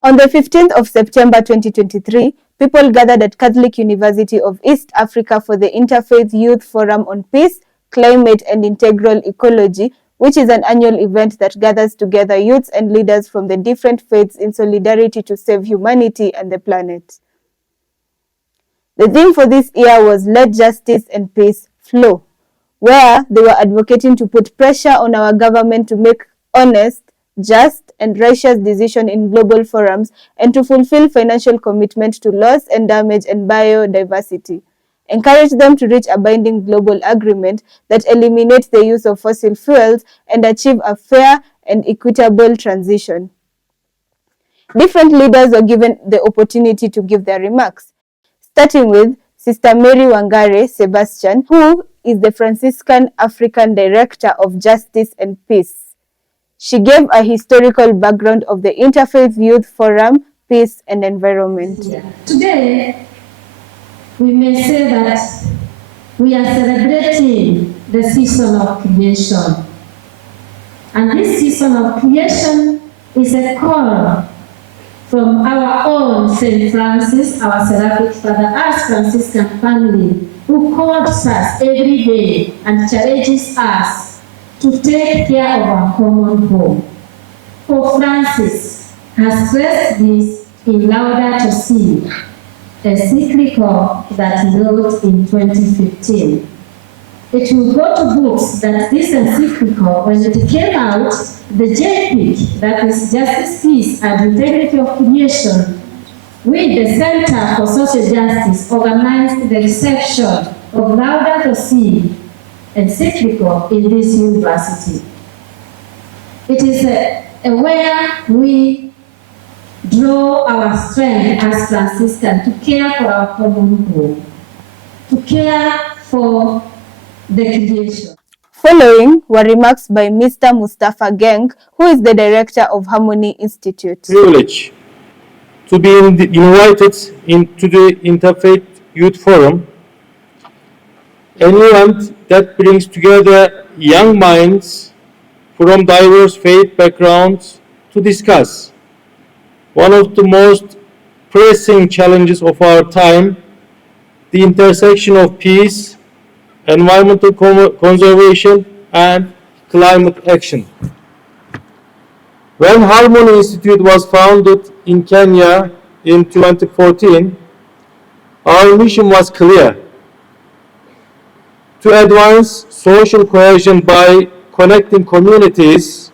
On the 15th of September 2023, people gathered at Catholic University of East Africa for the Interfaith Youth Forum on Peace, Climate and Integral Ecology, which is an annual event that gathers together youths and leaders from the different faiths in solidarity to save humanity and the planet. The theme for this year was Let Justice and Peace Flow, where they were advocating to put pressure on our government to make honest, just, and righteous decisions in global forums and to fulfill financial commitment to loss and damage and biodiversity. Encourage them to reach a binding global agreement that eliminates the use of fossil fuels and achieve a fair and equitable transition. Different leaders were given the opportunity to give their remarks, starting with Sister Mary Wangare Sebastian, who is the Franciscan African Director of Justice and Peace. She gave a historical background of the Interfaith Youth Forum, Peace and Environment. Today, we may say that we are celebrating the season of creation. And this season of creation is a call from our own St. Francis, our Seraphic Father, as Franciscan family, who calls us every day and challenges us to take care of our common home. Pope Francis has stressed this in Laudato Si, a encyclical that he wrote in 2015. It will go to books that this encyclical, when it came out, the JPIC, that is Justice, Peace and Integrity of Creation, with the Center for Social Justice, organized the reception of Laudato Si encyclical in this university. It is where we draw our strength as Franciscans to care for our common home, to care for the creation. Following were remarks by Mr. Mustafa Geng, who is the director of Harmony Institute. Privilege to be invited into the Interfaith Youth Forum, an event that brings together young minds from diverse faith backgrounds to discuss one of the most pressing challenges of our time, the intersection of peace, environmental conservation, and climate action. When Harmony Institute was founded in Kenya in 2014, our mission was clear: to advance social cohesion by connecting communities,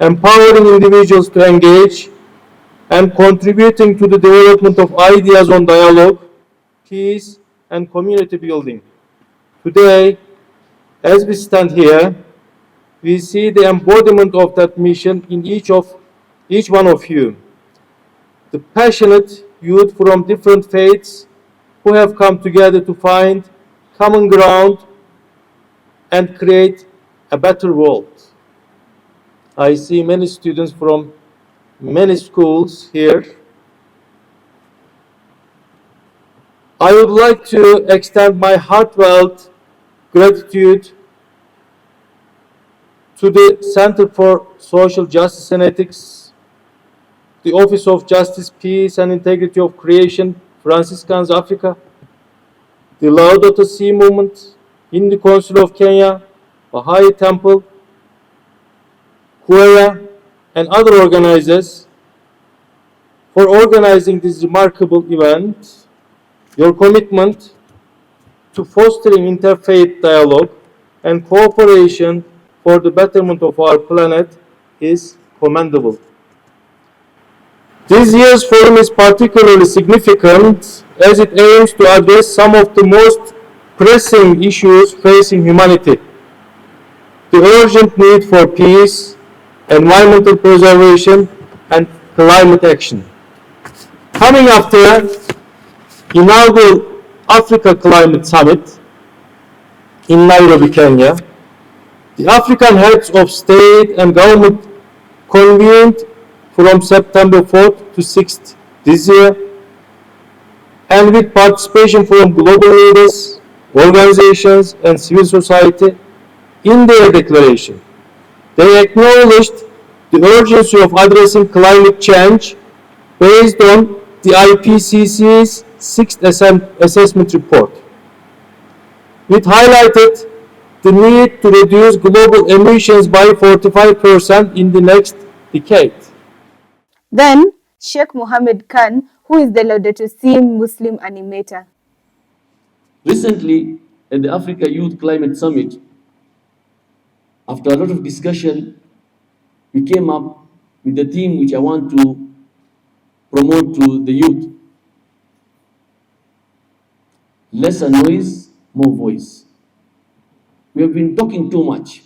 empowering individuals to engage, and contributing to the development of ideas on dialogue, peace, and community building. Today, as we stand here, we see the embodiment of that mission in each one of you. The passionate youth from different faiths who have come together to find common ground and create a better world. I see many students from many schools here. I would like to extend my heartfelt gratitude to the Center for Social Justice and Ethics, the Office of Justice, Peace and Integrity of Creation, Franciscans Africa, the Laudato Si movement, Hindu Council of Kenya, Baha'i Temple, Wachera, and other organizers for organizing this remarkable event. Your commitment to fostering interfaith dialogue and cooperation for the betterment of our planet is commendable. This year's forum is particularly significant as it aims to address some of the most pressing issues facing humanity: the urgent need for peace, environmental preservation, and climate action. Coming after inaugural Africa Climate Summit in Nairobi, Kenya, the African heads of state and government convened from September 4th to 6th this year, and with participation from global leaders, organizations, and civil society. In their declaration, they acknowledged the urgency of addressing climate change based on the IPCC's sixth assessment report. It highlighted the need to reduce global emissions by 45% in the next decade. Then, Sheikh Mohammed Khan, who is the Laudato Si Muslim animator. Recently, at the Africa Youth Climate Summit, after a lot of discussion, we came up with the theme which I want to promote to the youth. Lesser noise, more voice. We have been talking too much,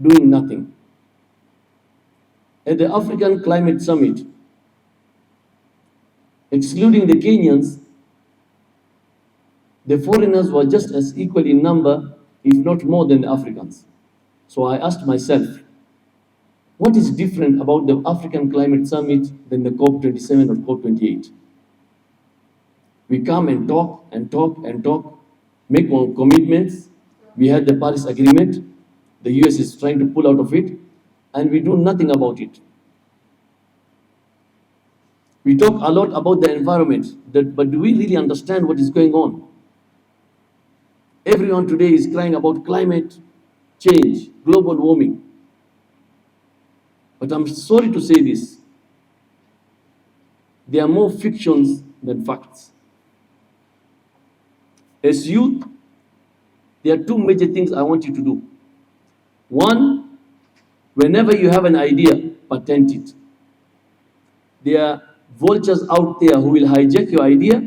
doing nothing. At the African Climate Summit, excluding the Kenyans, the foreigners were just as equal in number, if not more than the Africans. So I asked myself, what is different about the African Climate Summit than the COP27 or COP28? We come and talk and talk and talk, make more commitments. We had the Paris Agreement. The US is trying to pull out of it, and we do nothing about it. We talk a lot about the environment, but do we really understand what is going on? Everyone today is crying about climate change, global warming. But I'm sorry to say this. There are more fictions than facts. As youth, there are two major things I want you to do. One, whenever you have an idea, patent it. There are vultures out there who will hijack your idea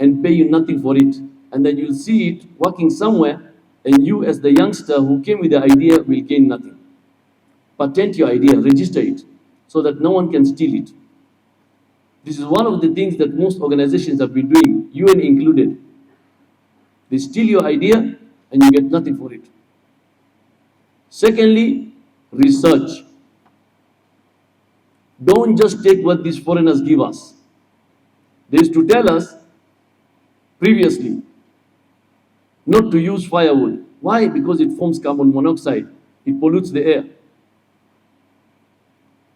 and pay you nothing for it. And then you'll see it working somewhere, and you as the youngster who came with the idea will gain nothing. Patent your idea, register it, so that no one can steal it. This is one of the things that most organizations have been doing, UN included. They steal your idea and you get nothing for it. Secondly, research. Don't just take what these foreigners give us. They used to tell us previously not to use firewood. Why? Because it forms carbon monoxide. It pollutes the air.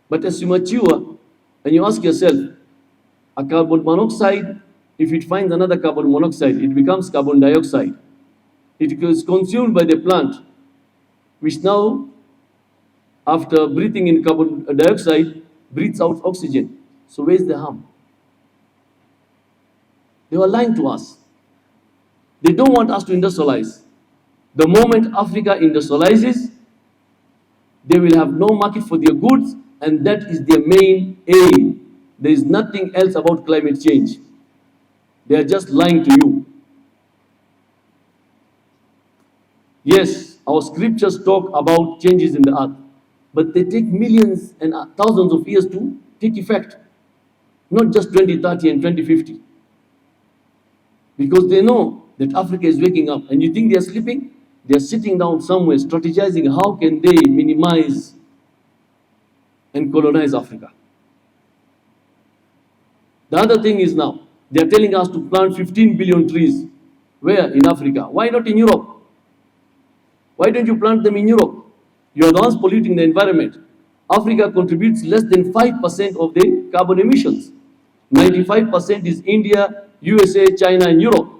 But as you mature and you ask yourself, a carbon monoxide, if it finds another carbon monoxide, it becomes carbon dioxide. It is consumed by the plant, which now, after breathing in carbon dioxide, breathes out oxygen. So where's the harm? They were lying to us. They don't want us to industrialize. The moment Africa industrializes, they will have no market for their goods, and that is their main aim. There is nothing else about climate change. They are just lying to you. Yes, our scriptures talk about changes in the earth, but they take millions and thousands of years to take effect, not just 2030 and 2050. Because they know that Africa is waking up, and you think they are sleeping? They are sitting down somewhere, strategizing how can they minimize and colonize Africa. The other thing is now, they are telling us to plant 15 billion trees. Where? In Africa. Why not in Europe? Why don't you plant them in Europe? You are the ones polluting the environment. Africa contributes less than 5% of the carbon emissions. 95% is India, USA, China, and Europe.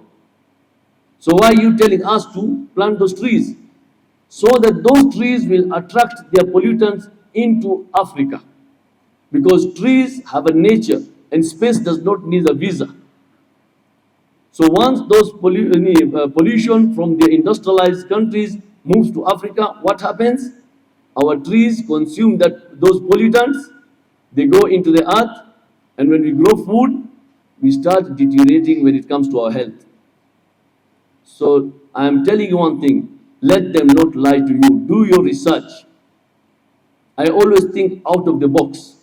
So why are you telling us to plant those trees? So that those trees will attract their pollutants into Africa. Because trees have a nature, and space does not need a visa. So once those pollution from the industrialized countries moves to Africa, what happens? Our trees consume those pollutants, they go into the earth, and when we grow food, we start deteriorating when it comes to our health. So I am telling you one thing, let them not lie to you. Do your research. I always think out of the box.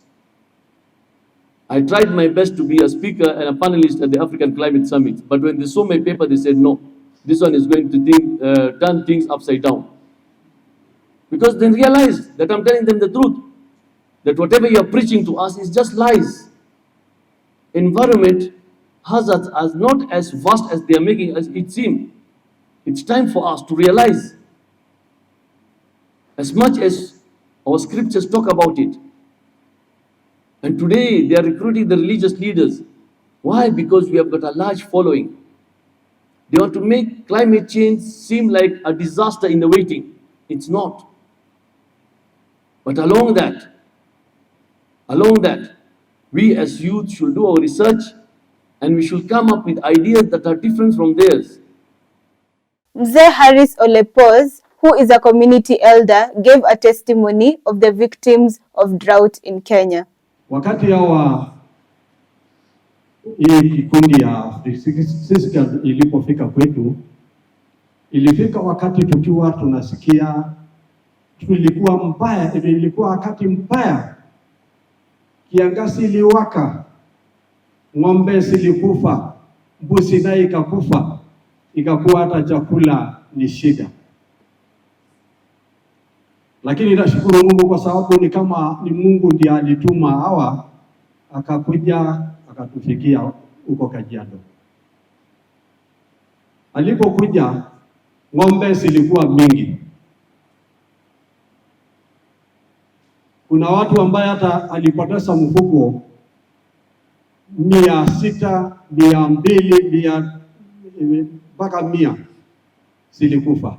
I tried my best to be a speaker and a panelist at the African Climate Summit, but when they saw my paper, they said, no, this one is going to turn things upside down. Because they realized that I'm telling them the truth, that whatever you're preaching to us is just lies. Environment hazards are not as vast as they are making as it seems. It's time for us to realize, as much as our scriptures talk about it, And today they are recruiting the religious leaders. Why? Because we have got a large following. They want to make climate change seem like a disaster in the waiting. It's not. But along that, we as youth should do our research and we should come up with ideas that are different from theirs. Mzee Harris Olepos, who is a community elder, gave a testimony of the victims of drought in Kenya. Wakati hii kikundi ya sisi ilipofika kwetu, ilifika wakati tukiwa tunasikia ilikuwa wakati mbaya, kiangazi iliwaka, ng'ombe zilikufa, mbuzi nayo ikakufa, ikakuwa hata chakula ni shida. Lakini nashukuru Mungu kwa sababu ni Mungu ndiye alituma hawa akakuja akatufikia huko Kajiado. Alipokuja ng'ombe zilikuwa mingi. Kuna watu ambaye hata alipoteza mfugo 600, 200, mpaka 100 zilikufa.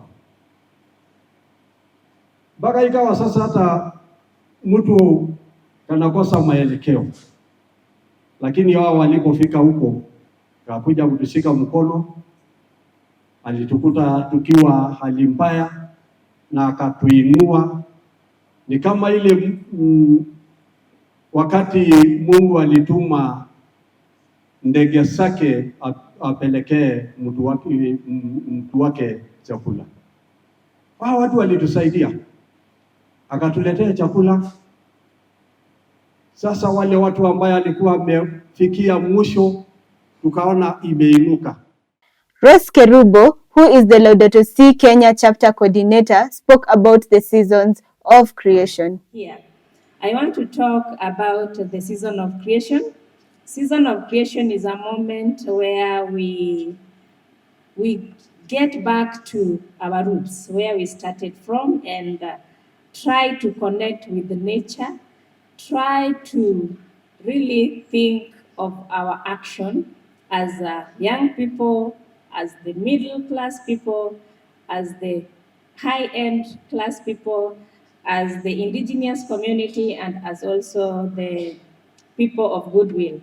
Mpaka ikawa sasa hata mtu kanakosa maelekeo. Lakini wao walipofika huko, akakuja kutushika mkono, alitukuta tukiwa hali mbaya na akatuinua. Ni kama ile wakati Mungu alituma ndege zake apelekee mtu wake chakula. Hao watu walitusaidia, akatuletea chakula. Sasa wale watu ambao alikuwa wamefikia mwisho tukaona imeinuka. Rose Kerubo, who is the Laudato Si Kenya chapter coordinator, spoke about the seasons of creation. Here, I want to talk about the season of creation. Season of creation is a moment where we get back to our roots, where we started from, and try to connect with the nature, try to really think of our action as young people, as the middle class people, as the high-end class people, as the indigenous community, and as also the people of goodwill.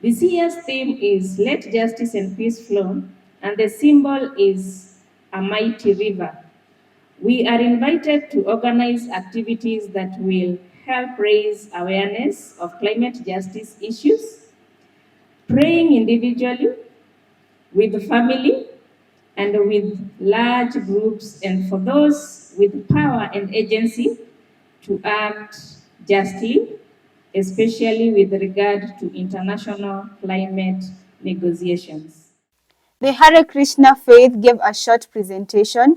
This year's theme is Let Justice and Peace Flow, and the symbol is a mighty river. We are invited to organize activities that will help raise awareness of climate justice issues, praying individually, with the family, and with large groups, and for those with power and agency to act justly, especially with regard to international climate negotiations. The Hare Krishna Faith gave a short presentation.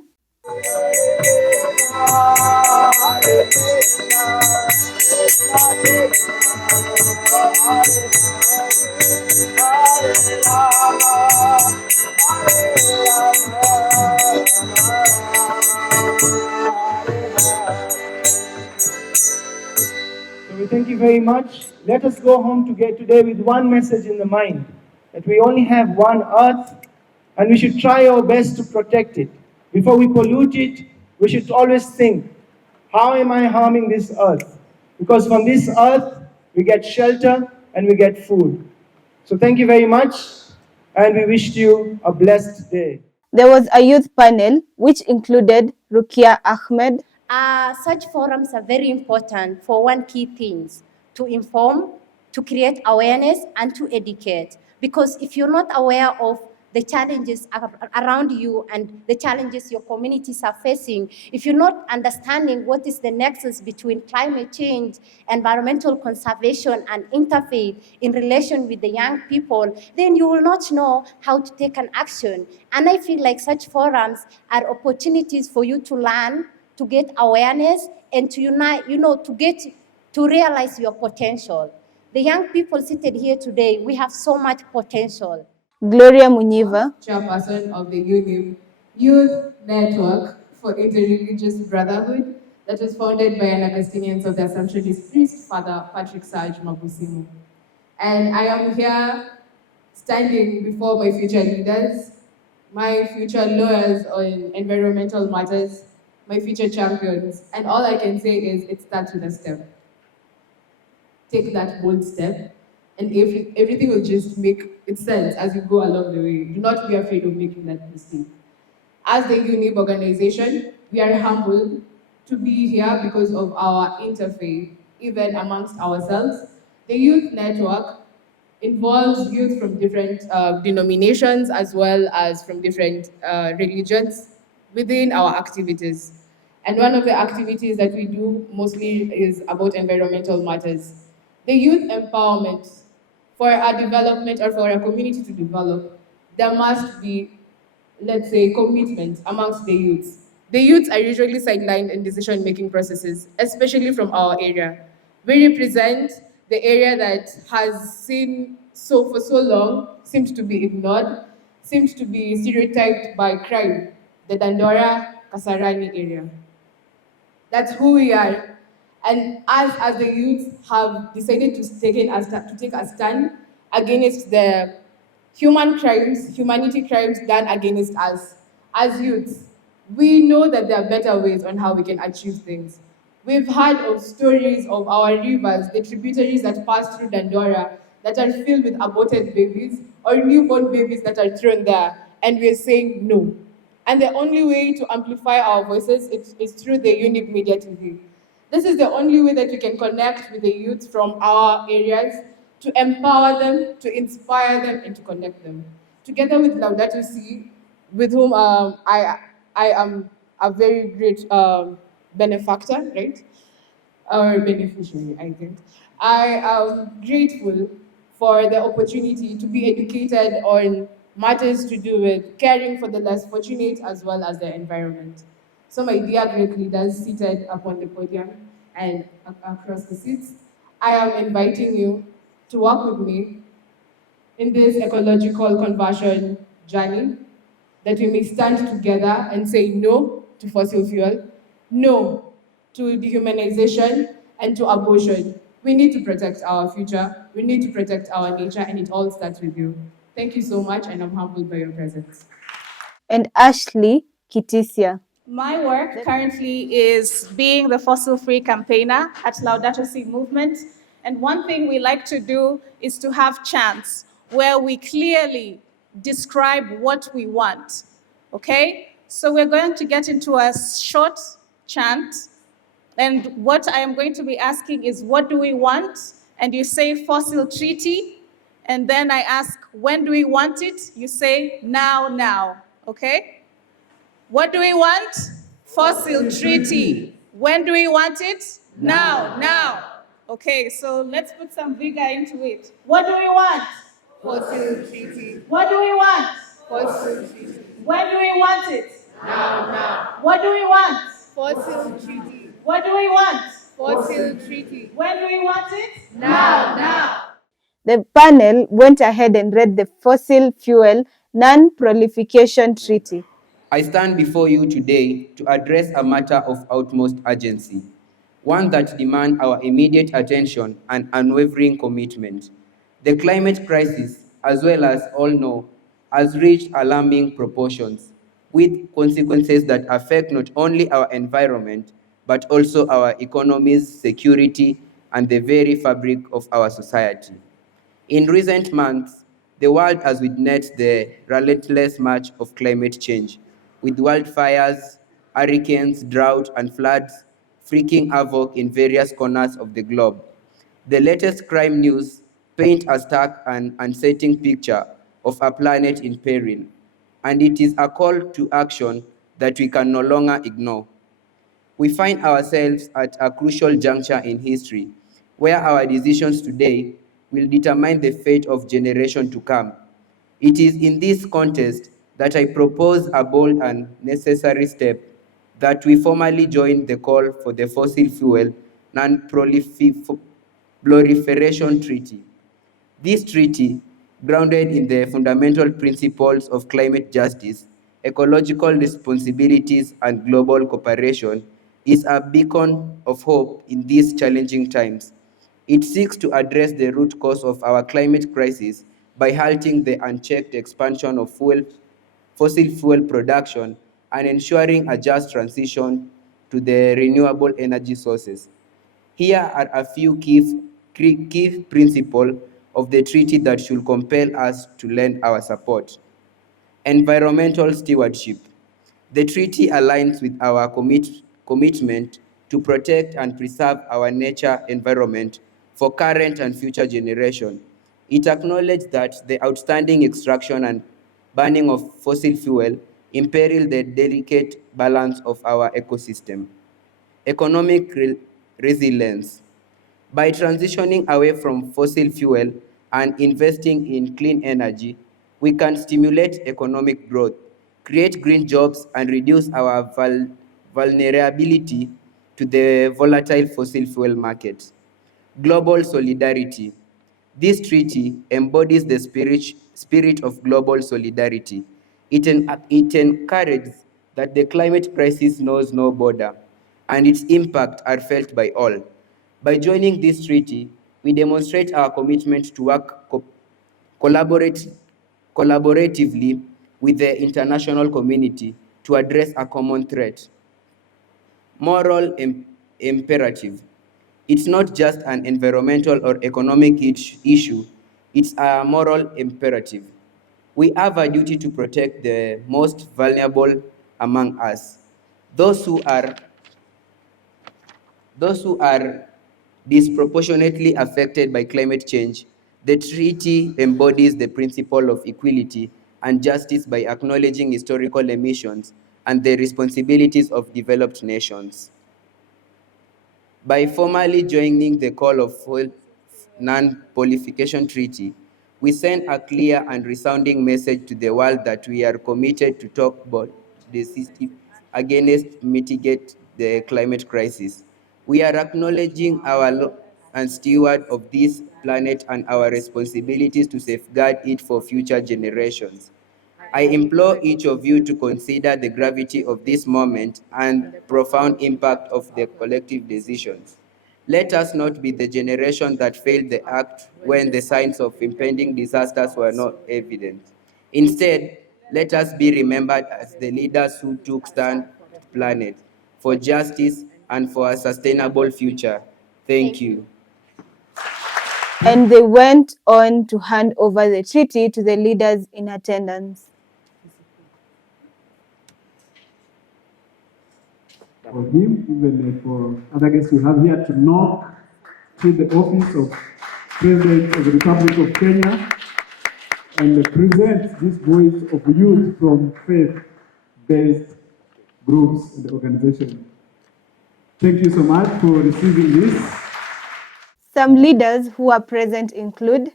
So we thank you very much. Let us go home today with one message in the mind, that we only have one earth and we should try our best to protect it. Before we pollute it, we should always think, how am I harming this earth? Because from this earth, we get shelter and we get food. So thank you very much, and we wish you a blessed day. There was a youth panel which included Rukia Ahmed. Such forums are very important for one key things: to inform, to create awareness, and to educate. Because if you're not aware of the challenges around you and the challenges your communities are facing, if you're not understanding what is the nexus between climate change, environmental conservation, and interfaith in relation with the young people, then you will not know how to take an action. And I feel like such forums are opportunities for you to learn, to get awareness, and to unite, to realize your potential. The young people seated here today, we have so much potential. Gloria Munyiva, chairperson of the Youth Network for Interreligious Brotherhood. that was founded by an Augustinian of the Assumptionist priest, Father Patrick Sarge Mabusimu. And I am here standing before my future leaders, my future lawyers on environmental matters, my future champions. And all I can say is it starts with a step. Take that bold step, and everything will just make its sense as you go along the way. Do not be afraid of making that mistake. As the UNIB organization, we are humbled to be here because of our interfaith, even amongst ourselves. The youth network involves youth from different denominations as well as from different religions within our activities. And one of the activities that we do mostly is about environmental matters. The youth empowerment for our development or for our community to develop, there must be, let's say, commitment amongst the youths. The youths are usually sidelined in decision-making processes, especially from our area. We represent the area that has seen for so long, seems to be ignored, seems to be stereotyped by crime, the Dandora Kasarani area. That's who we are. And as the youth have decided to take a stand against the humanity crimes done against us as youths, we know that there are better ways on how we can achieve things. We've heard of stories of our rivers, the tributaries that pass through Dandora, that are filled with aborted babies or newborn babies that are thrown there, and we're saying no. And the only way to amplify our voices is through the UNIB Media TV. This is the only way that we can connect with the youth from our areas to empower them, to inspire them, and to connect them. Together with Laudato Si, with whom I am a very great benefactor, right? Or beneficiary, I think. I am grateful for the opportunity to be educated on matters to do with caring for the less fortunate as well as the environment. So my dear great leaders seated upon the podium and across the seats, I am inviting you to work with me in this ecological conversion journey, that we may stand together and say no to fossil fuel, no to dehumanization, and to abortion. We need to protect our future, we need to protect our nature, and it all starts with you. Thank you so much, and I'm humbled by your presence. And Ashley Kitisia. My work currently is being the fossil-free campaigner at Laudato Si movement. And one thing we like to do is to have chants where we clearly describe what we want, okay? So we're going to get into a short chant. And what I am going to be asking is, what do we want? And you say fossil treaty. And then I ask, when do we want it? You say now, now, okay? What do we want? Fossil treaty. When do we want it? Now, now. Okay, so let's put some vigor into it. What do we want? Fossil treaty. What do we want? Fossil treaty. When do we want it? Now, now. What do we want? Fossil treaty. What do we want? Fossil treaty. When do we want it? Now, now. The panel went ahead and read the Fossil Fuel Non-Proliferation Treaty. I stand before you today to address a matter of utmost urgency, one that demands our immediate attention and unwavering commitment. The climate crisis, as well as all know, has reached alarming proportions, with consequences that affect not only our environment, but also our economies, security, and the very fabric of our society. In recent months, the world has witnessed the relentless march of climate change, with wildfires, hurricanes, drought, and floods wreaking havoc in various corners of the globe. The latest crime news paint a stark and unsettling picture of a planet in peril, and it is a call to action that we can no longer ignore. We find ourselves at a crucial juncture in history, where our decisions today will determine the fate of generations to come. It is in this context that I propose a bold and necessary step, that we formally join the call for the Fossil Fuel Non-Proliferation Treaty. This treaty, grounded in the fundamental principles of climate justice, ecological responsibilities, and global cooperation, is a beacon of hope in these challenging times. It seeks to address the root cause of our climate crisis by halting the unchecked expansion of fossil fuel production and ensuring a just transition to the renewable energy sources. Here are a few key principles of the treaty that should compel us to lend our support. Environmental stewardship. The treaty aligns with our commitment to protect and preserve our nature environment for current and future generations. It acknowledges that the outstanding extraction and burning of fossil fuel imperil the delicate balance of our ecosystem. Economic resilience. By transitioning away from fossil fuel and investing in clean energy, we can stimulate economic growth, create green jobs, and reduce our vulnerability to the volatile fossil fuel market. Global solidarity. This treaty embodies the spirit of global solidarity. It encourages that the climate crisis knows no border, and its impact are felt by all. By joining this treaty, we demonstrate our commitment to work collaboratively with the international community to address a common threat. Moral imperative. It's not just an environmental or economic issue, it's a moral imperative. We have a duty to protect the most vulnerable among us, those who are disproportionately affected by climate change. The treaty embodies the principle of equality and justice by acknowledging historical emissions and the responsibilities of developed nations. By formally joining the Call of Non-Proliferation Treaty, we send a clear and resounding message to the world that we are committed to talk about the system against mitigate the climate crisis. We are acknowledging our and steward of this planet and our responsibilities to safeguard it for future generations. I implore each of you to consider the gravity of this moment and profound impact of the collective decisions. Let us not be the generation that failed the act when the signs of impending disasters were not evident. Instead, let us be remembered as the leaders who took stand to the planet for justice and for a sustainable future. Thank you. And they went on to hand over the treaty to the leaders in attendance. For him, even for other guests we have here, to knock to the office of President of the Republic of Kenya and present this voice of youth from faith-based groups and organizations. Thank you so much for receiving this. Some leaders who are present include: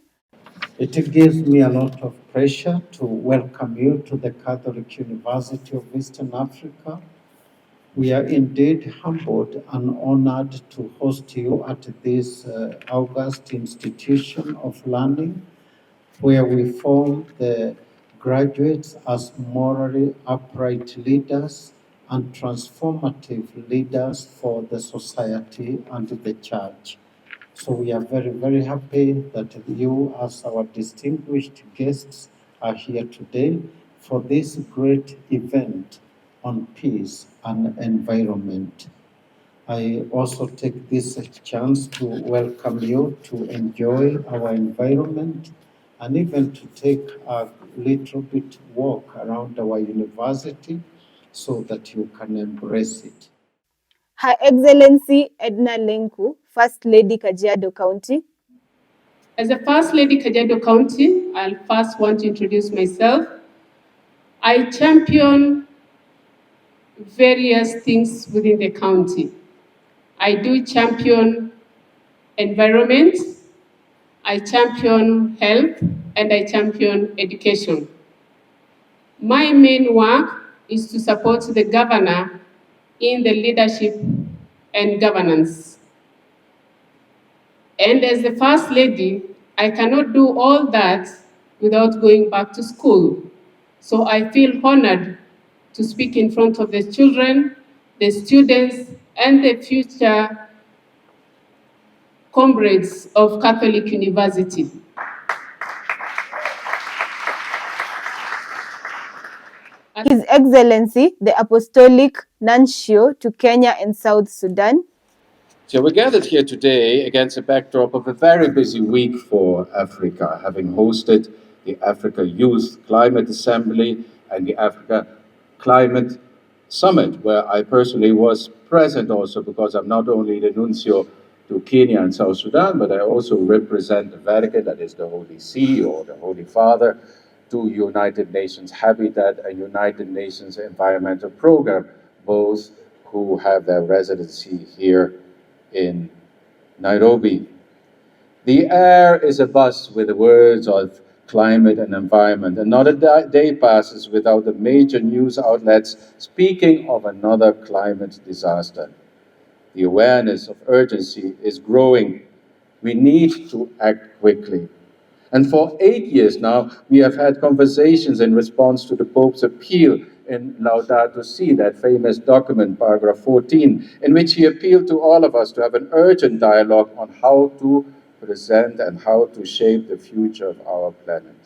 It gives me a lot of pleasure to welcome you to the Catholic University of Eastern Africa. We are indeed humbled and honored to host you at this august institution of learning, where we form the graduates as morally upright leaders and transformative leaders for the society and the church. So we are very, very happy that you, as our distinguished guests, are here today for this great event on peace and environment. I also take this chance to welcome you to enjoy our environment and even to take a little bit walk around our university so that you can embrace it. Her Excellency Edna Lenku, First Lady Kajiado County. As the First Lady Kajiado County, I'll first want to introduce myself. I champion various things within the county. I do champion environment, I champion health, and I champion education. My main work is to support the governor in the leadership and governance. And as the First Lady, I cannot do all that without going back to school. So I feel honored to speak in front of the children, the students, and the future comrades of Catholic University. His Excellency, the Apostolic Nuncio to Kenya and South Sudan. So we're gathered here today against a backdrop of a very busy week for Africa, having hosted the Africa Youth Climate Assembly and the Africa Climate Summit, where I personally was present also because I'm not only the nuncio to Kenya and South Sudan, but I also represent the Vatican, that is the Holy See or the Holy Father, to United Nations Habitat and United Nations Environmental Program, both who have their residency here in Nairobi. The air is abuzz with the words of climate and environment, and not a day passes without the major news outlets speaking of another climate disaster. The awareness of urgency is growing. We need to act quickly. And for 8 years now, we have had conversations in response to the Pope's appeal in Laudato Si, that famous document, paragraph 14, in which he appealed to all of us to have an urgent dialogue on how to present and how to shape the future of our planet.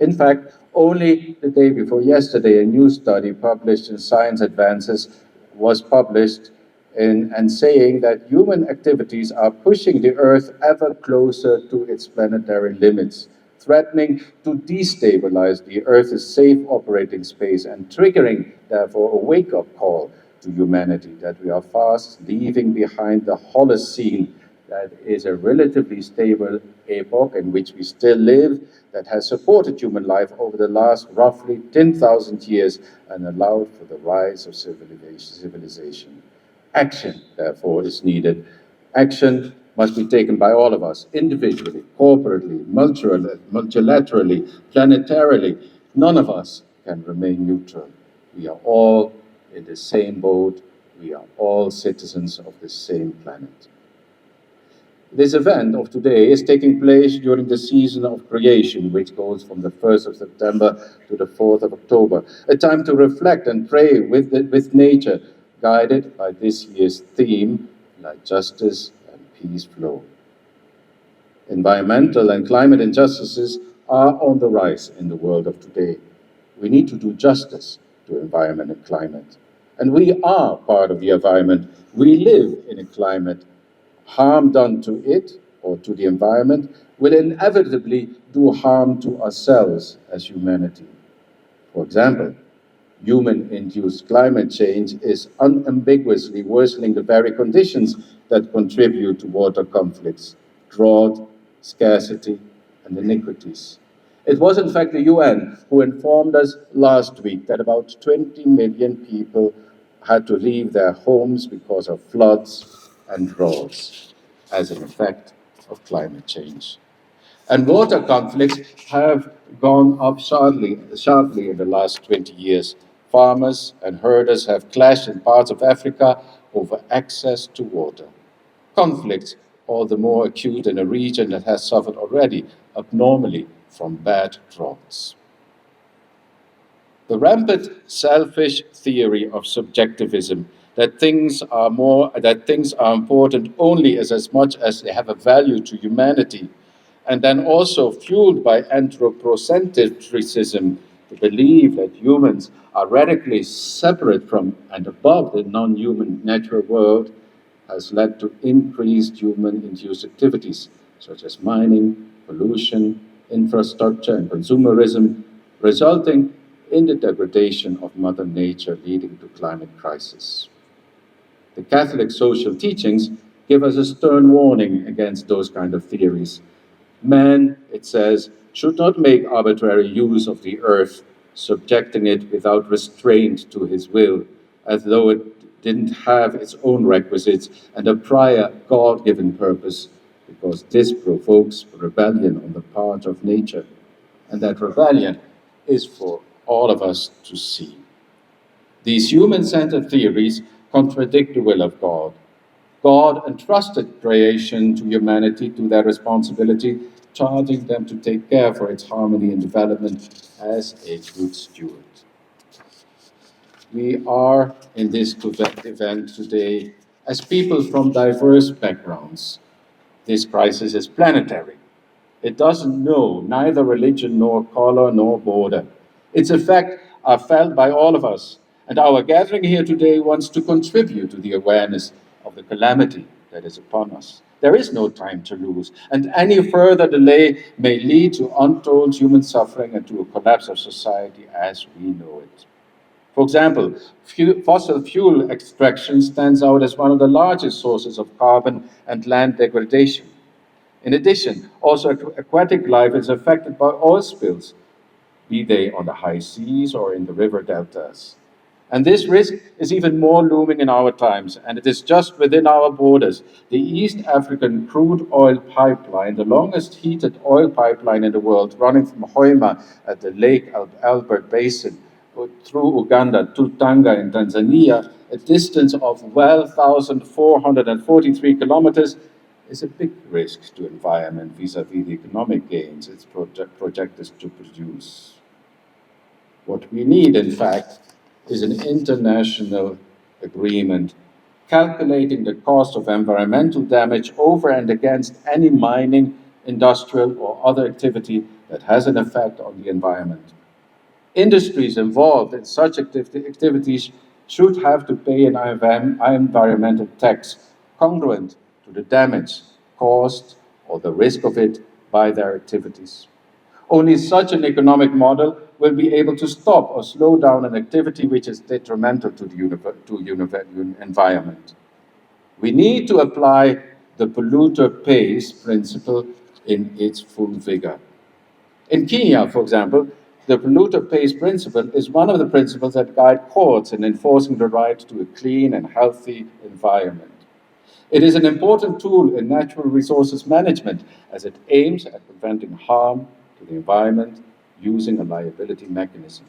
In fact, only the day before yesterday, a new study published in Science Advances was published and saying that human activities are pushing the Earth ever closer to its planetary limits, threatening to destabilize the Earth's safe operating space and triggering, therefore, a wake-up call to humanity that we are fast leaving behind the Holocene, that is a relatively stable epoch in which we still live, that has supported human life over the last roughly 10,000 years and allowed for the rise of civilization. Action, therefore, is needed. Action must be taken by all of us, individually, corporately, multilaterally, planetarily. None of us can remain neutral. We are all in the same boat. We are all citizens of the same planet. This event of today is taking place during the season of creation, which goes from the 1st of September to the 4th of October, a time to reflect and pray with nature, guided by this year's theme, "Let justice and peace flow." Environmental and climate injustices are on the rise in the world of today. We need to do justice to environment and climate. And we are part of the environment. We live in a climate. Harm done to it or to the environment will inevitably do harm to ourselves as humanity. For example, human-induced climate change is unambiguously worsening the very conditions that contribute to water conflicts, drought, scarcity, and iniquities. It was, in fact, the UN who informed us last week that about 20 million people had to leave their homes because of floods and droughts as an effect of climate change. And water conflicts have gone up sharply in the last 20 years. Farmers and herders have clashed in parts of Africa over access to water. Conflicts all the more acute in a region that has suffered already abnormally from bad droughts. The rampant selfish theory of subjectivism that things are important only as much as they have a value to humanity, and then also fueled by anthropocentrism, the belief that humans are radically separate from and above the non-human natural world, has led to increased human-induced activities such as mining, pollution, infrastructure, and consumerism, resulting in the degradation of Mother Nature, leading to climate crisis. The Catholic social teachings give us a stern warning against those kind of theories. Man, it says, should not make arbitrary use of the earth, subjecting it without restraint to his will, as though it didn't have its own requisites and a prior God-given purpose, because this provokes rebellion on the part of nature, and that rebellion is for all of us to see. These human-centered theories contradict the will of God. God entrusted creation to humanity to their responsibility, charging them to take care for its harmony and development as a good steward. We are in this event today as people from diverse backgrounds. This crisis is planetary. It doesn't know neither religion nor color nor border. Its effects are felt by all of us, and our gathering here today wants to contribute to the awareness of the calamity that is upon us. There is no time to lose, and any further delay may lead to untold human suffering and to a collapse of society as we know it. For example, fossil fuel extraction stands out as one of the largest sources of carbon and land degradation. In addition, also aquatic life is affected by oil spills, be they on the high seas or in the river deltas. And this risk is even more looming in our times, and it is just within our borders. The East African crude oil pipeline, the longest heated oil pipeline in the world, running from Hoima at the Lake Albert Basin through Uganda to Tanga in Tanzania, a distance of 12,443 kilometers, is a big risk to environment vis-à-vis the economic gains it's projected to produce. What we need, in fact, is an international agreement calculating the cost of environmental damage over and against any mining, industrial, or other activity that has an effect on the environment. Industries involved in such activities should have to pay an environmental tax congruent to the damage caused or the risk of it by their activities. Only such an economic model will be able to stop or slow down an activity which is detrimental to the environment. We need to apply the polluter pays principle in its full vigor. In Kenya, for example, the polluter pays principle is one of the principles that guide courts in enforcing the right to a clean and healthy environment. It is an important tool in natural resources management as it aims at preventing harm to the environment using a liability mechanism.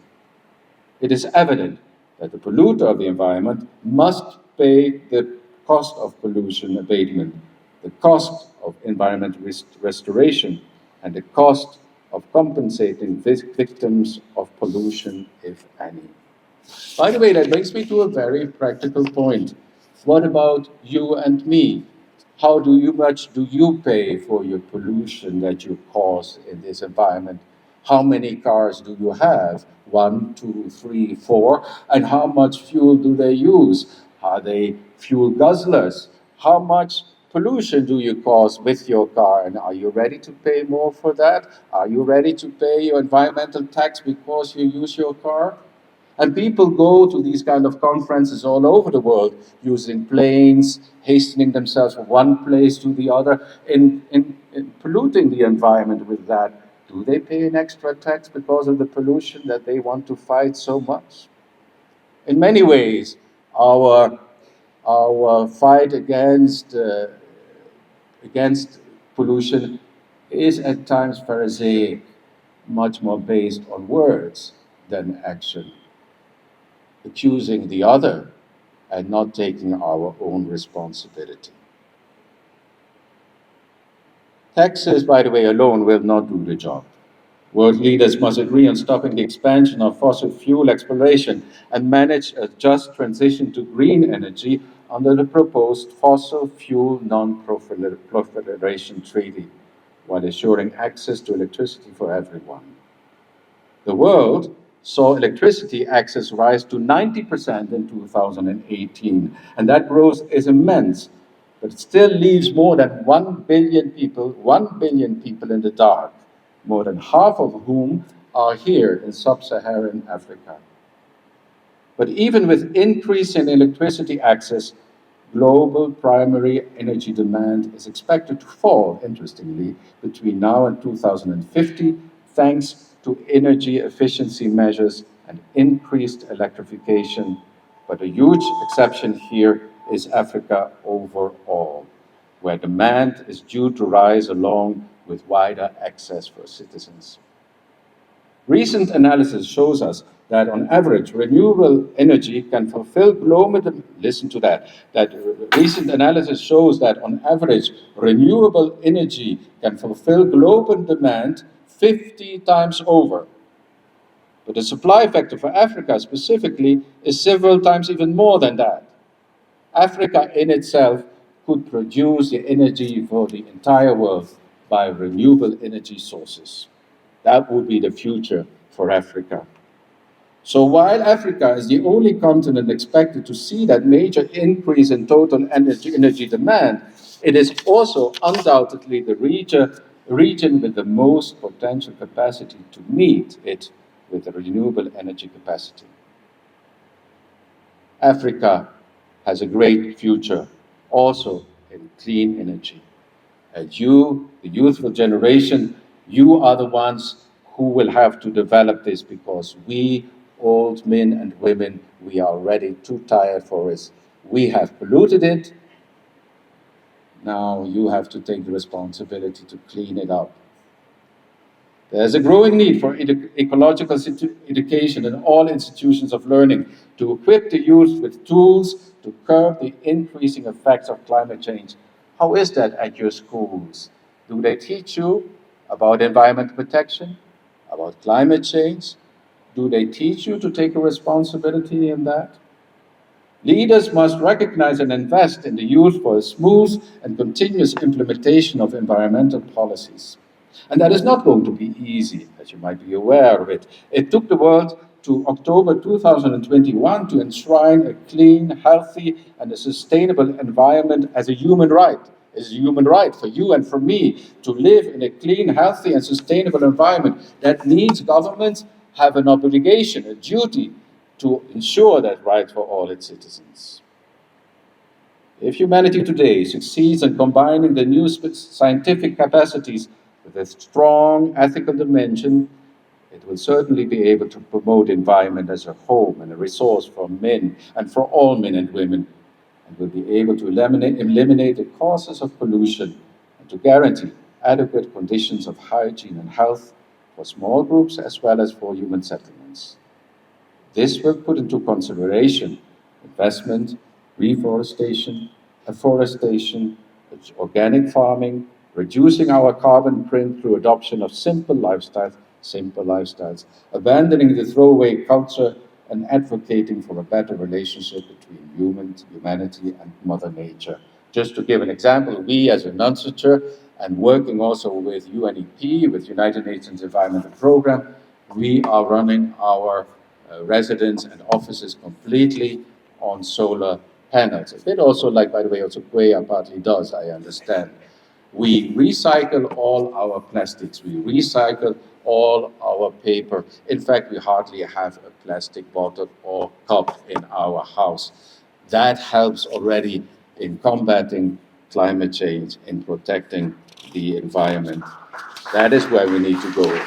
It is evident that the polluter of the environment must pay the cost of pollution abatement, the cost of environmental restoration, and the cost of compensating victims of pollution, if any. By the way, that brings me to a very practical point. What about you and me? How much do you pay for your pollution that you cause in this environment? How many cars do you have? 1, 2, 3, 4. And how much fuel do they use? Are they fuel guzzlers? How much pollution do you cause with your car? And are you ready to pay more for that? Are you ready to pay your environmental tax because you use your car? And people go to these kind of conferences all over the world using planes, hastening themselves from one place to the other, in polluting the environment with that. Do they pay an extra tax because of the pollution that they want to fight so much? In many ways, our fight against pollution is at times Pharisaic, much more based on words than action, accusing the other and not taking our own responsibility. Taxes, by the way, alone will not do the job. World leaders must agree on stopping the expansion of fossil fuel exploration and manage a just transition to green energy under the proposed Fossil Fuel Non-Proliferation Treaty, while ensuring access to electricity for everyone. The world saw electricity access rise to 90% in 2018, and that growth is immense, but it still leaves more than 1 billion people in the dark, more than half of whom are here in sub-Saharan Africa. But even with increasing electricity access, global primary energy demand is expected to fall, interestingly, between now and 2050, thanks to energy efficiency measures and increased electrification. But a huge exception here is Africa overall, where demand is due to rise along with wider access for citizens. Recent analysis shows us that on average, renewable energy can fulfill global, listen to that recent analysis shows that on average, renewable energy can fulfill global demand 50 times over. But the supply factor for Africa specifically is several times even more than that. Africa in itself could produce the energy for the entire world by renewable energy sources. That would be the future for Africa. So while Africa is the only continent expected to see that major increase in total energy demand, it is also undoubtedly the region with the most potential capacity to meet it with the renewable energy capacity. Africa has a great future also in clean energy. And you, the youthful generation, you are the ones who will have to develop this, because we, old men and women, we are already too tired for it. We have polluted it. Now you have to take the responsibility to clean it up. There's a growing need for ecological education in all institutions of learning to equip the youth with tools to curb the increasing effects of climate change. How is that at your schools? Do they teach you about environmental protection, about climate change? Do they teach you to take a responsibility in that? Leaders must recognize and invest in the youth for a smooth and continuous implementation of environmental policies. And that is not going to be easy, as you might be aware of it. It took the world to October 2021 to enshrine a clean, healthy, and a sustainable environment as a human right. It's a human right for you and for me to live in a clean, healthy, and sustainable environment. That means governments have an obligation, a duty, to ensure that right for all its citizens. If humanity today succeeds in combining the new scientific capacities with a strong ethical dimension, it will certainly be able to promote environment as a home and a resource for men and for all men and women, and will be able to eliminate the causes of pollution and to guarantee adequate conditions of hygiene and health for small groups as well as for human settlements. This will put into consideration investment, reforestation, afforestation, organic farming, reducing our carbon print through adoption of simple lifestyles, abandoning the throwaway culture, and advocating for a better relationship between humanity and Mother Nature. Just to give an example, we as a UNCITRAL, and working also with UNEP, with United Nations Environmental Programme, we are running our residence and offices completely on solar panels. A bit also like, by the way, also Wachera partly does, I understand. We recycle all our plastics, we recycle all our paper. In fact, we hardly have a plastic bottle or cup in our house. That helps already in combating climate change, in protecting the environment. That is where we need to go.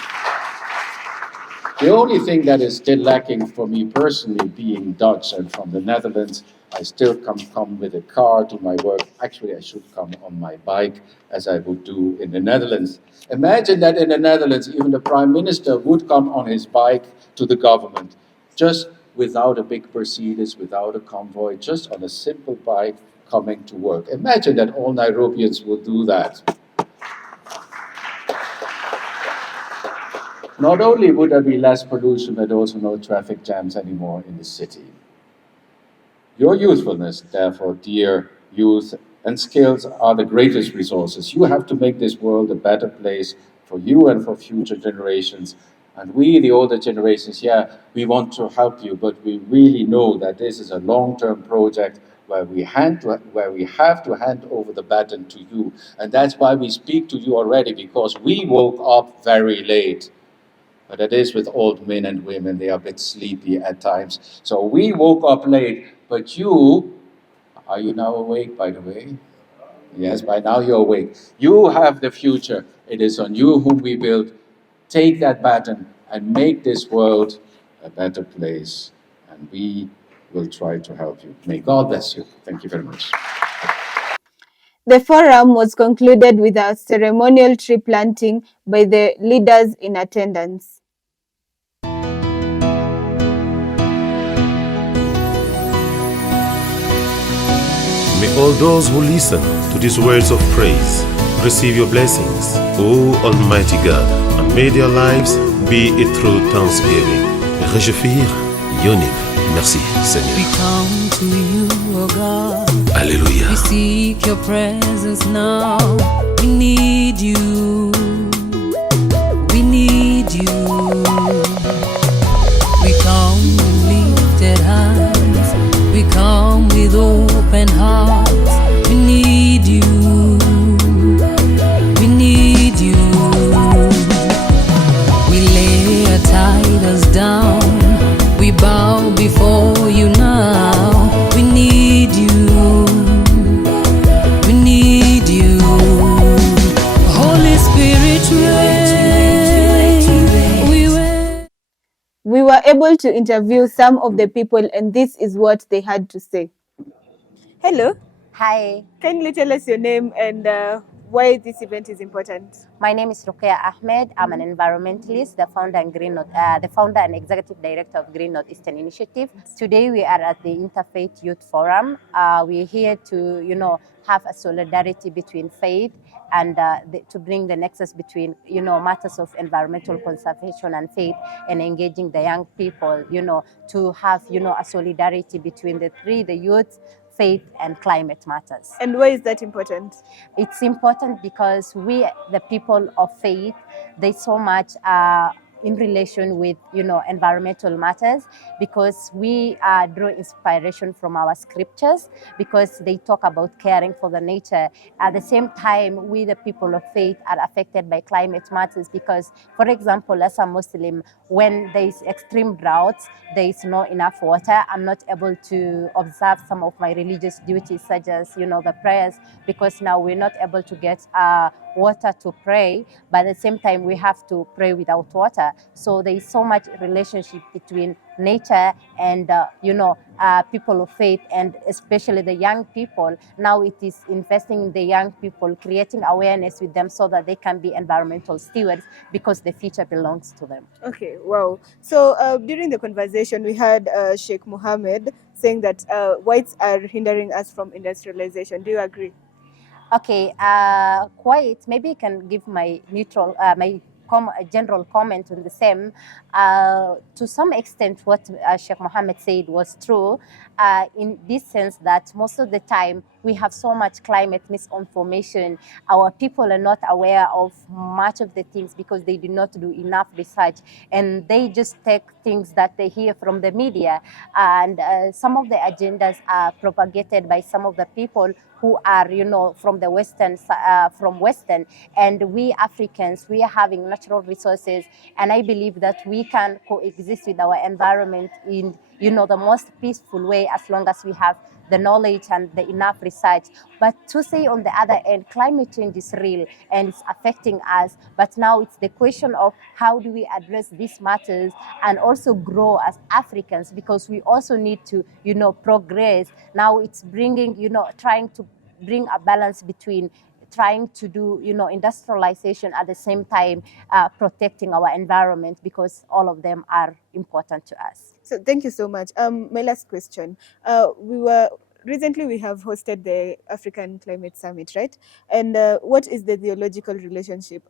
The only thing that is still lacking for me personally, being Dutch and from the Netherlands, I still come with a car to my work. Actually, I should come on my bike, as I would do in the Netherlands. Imagine that in the Netherlands, even the Prime Minister would come on his bike to the government, just without a big Mercedes, without a convoy, just on a simple bike coming to work. Imagine that all Nairobians would do that. Not only would there be less pollution, but also no traffic jams anymore in the city. Your youthfulness, therefore, dear youth, and skills are the greatest resources. You have to make this world a better place for you and for future generations. And we, the older generations, we want to help you, but we really know that this is a long-term project where we have to hand over the baton to you. And that's why we speak to you already, because we woke up very late. But it is with old men and women, they are a bit sleepy at times. So we woke up late, but you, are you now awake, by the way? Yes, by now you're awake. You have the future. It is on you whom we build. Take that baton and make this world a better place. And we will try to help you. May God bless you. Thank you very much. The forum was concluded with a ceremonial tree planting by the leaders in attendance. May all those who listen to these words of praise receive your blessings, O Almighty God, and may their lives be a true thanksgiving. Réjouir, Yonib. Merci, Seigneur. We come to you, oh God. Alléluia. We seek your presence now. We need you. We need you. We come with lifted hands. We come with open hearts. We need you. We need you. We lay our titles down. We bow before you now. We need you. We need you. Holy Spirit, We were able to interview some of the people, and this is what they had to say. Hello. Hi. Can you tell us your name and why this event is important? My name is Rukia Ahmed. I'm an environmentalist, the founder and executive director of Green Northeastern Initiative. Today we are at the Interfaith Youth Forum. We're here to, have a solidarity between faith and to bring the nexus between, matters of environmental conservation and faith, and engaging the young people, to have, a solidarity between the three, the youth, faith, and climate matters. And why is that important? It's important because we, the people of faith, they so much in relation with, environmental matters, because we draw inspiration from our scriptures, because they talk about caring for the nature. At the same time, we, the people of faith, are affected by climate matters because, for example, as a Muslim, when there is extreme droughts, there is not enough water, I'm not able to observe some of my religious duties, such as, the prayers, because now we're not able to get water to pray, but at the same time we have to pray without water. So there is so much relationship between nature and people of faith, and especially the young people. Now it is investing in the young people, creating awareness with them so that they can be environmental stewards, because the future belongs to them. Okay, wow. So during the conversation, we had Sheikh Mohammed saying that whites are hindering us from industrialization. Do you agree? Okay, quite. Maybe I can give my neutral, general comment on the same. To some extent, what Sheikh Mohammed said was true, in this sense that most of the time we have so much climate misinformation. Our people are not aware of much of the things because they do not do enough research, and they just take things that they hear from the media, and some of the agendas are propagated by some of the people who are, from the Western, and we Africans, we are having natural resources, and I believe that we can coexist with our environment in, the most peaceful way, as long as we have the knowledge and the enough research. But to say on the other end, climate change is real and it's affecting us, but now it's the question of how do we address these matters and also grow as Africans, because we also need to, progress. Now it's bringing, trying to bring a balance between trying to do, industrialization at the same time protecting our environment, because all of them are important to us. So thank you so much. My last question. Recently we have hosted the African Climate Summit, right? And what is the theological relationship?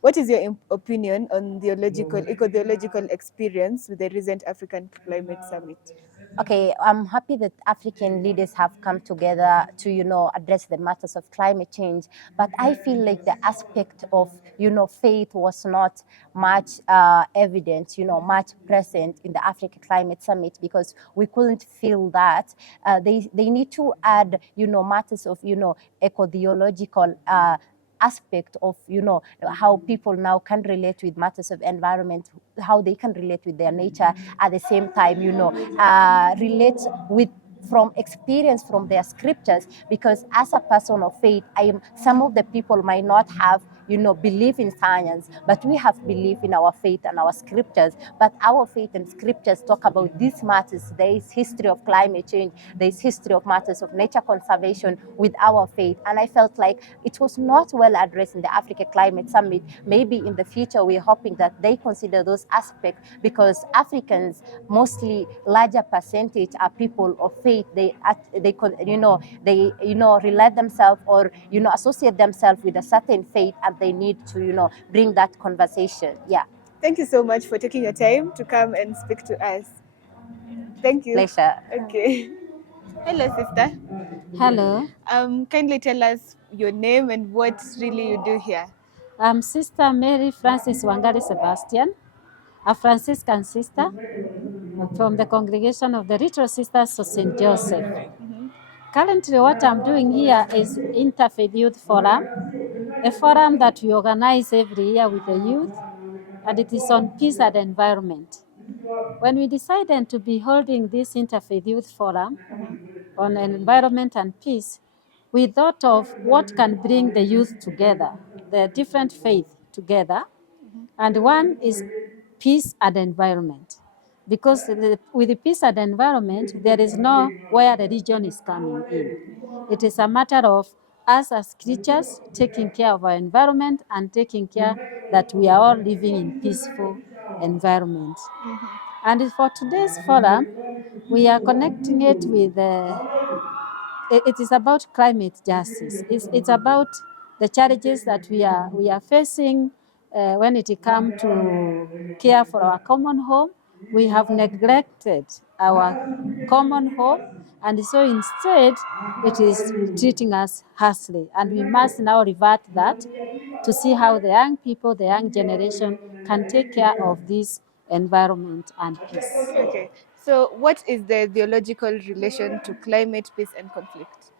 What is your opinion on eco-theological experience with the recent African Climate Summit? Okay, I'm happy that African leaders have come together to, address the matters of climate change. But I feel like the aspect of, faith was not much evident, much present in the Africa Climate Summit, because we couldn't feel that. They need to add, matters of, eco-theological aspect of, how people now can relate with matters of environment, how they can relate with their nature, at the same time, relate with from experience from their scriptures, because as a person of faith, some of the people might not have belief in science, but we have belief in our faith and our scriptures. But our faith and scriptures talk about these matters. There is history of climate change, there is history of matters of nature conservation with our faith. And I felt like it was not well addressed in the Africa Climate Summit. Maybe in the future we're hoping that they consider those aspects, because Africans, mostly larger percentage, are people of faith. They relate themselves or associate themselves with a certain faith, and they need to bring that conversation. Yeah. Thank you so much for taking your time to come and speak to us. Thank you. Pleasure. Okay. Hello, sister. Hello, Kindly tell us your name and what really you do here. I'm Sister Mary Francis Wangari Sebastian, a Franciscan sister from the congregation of the Little Sisters of St. Joseph. Currently, what I'm doing here is Interfaith Youth Forum, a forum that we organize every year with the youth, and it is on peace and environment. When we decided to be holding this Interfaith Youth Forum on environment and peace, we thought of what can bring the youth together, the different faiths together, and one is peace and environment. Because with the peace and environment, there is no where religion is coming in. It is a matter of us as creatures taking care of our environment and taking care that we are all living in peaceful environment. And for today's forum, we are connecting it with it is about climate justice. It's about the challenges that we are facing when it comes to care for our common home. We have neglected our common home, and so instead it is treating us harshly. And we must now revert that to see how the young people, the young generation, can take care of this environment and peace. Okay. So, what is the theological relation to climate, peace, and conflict?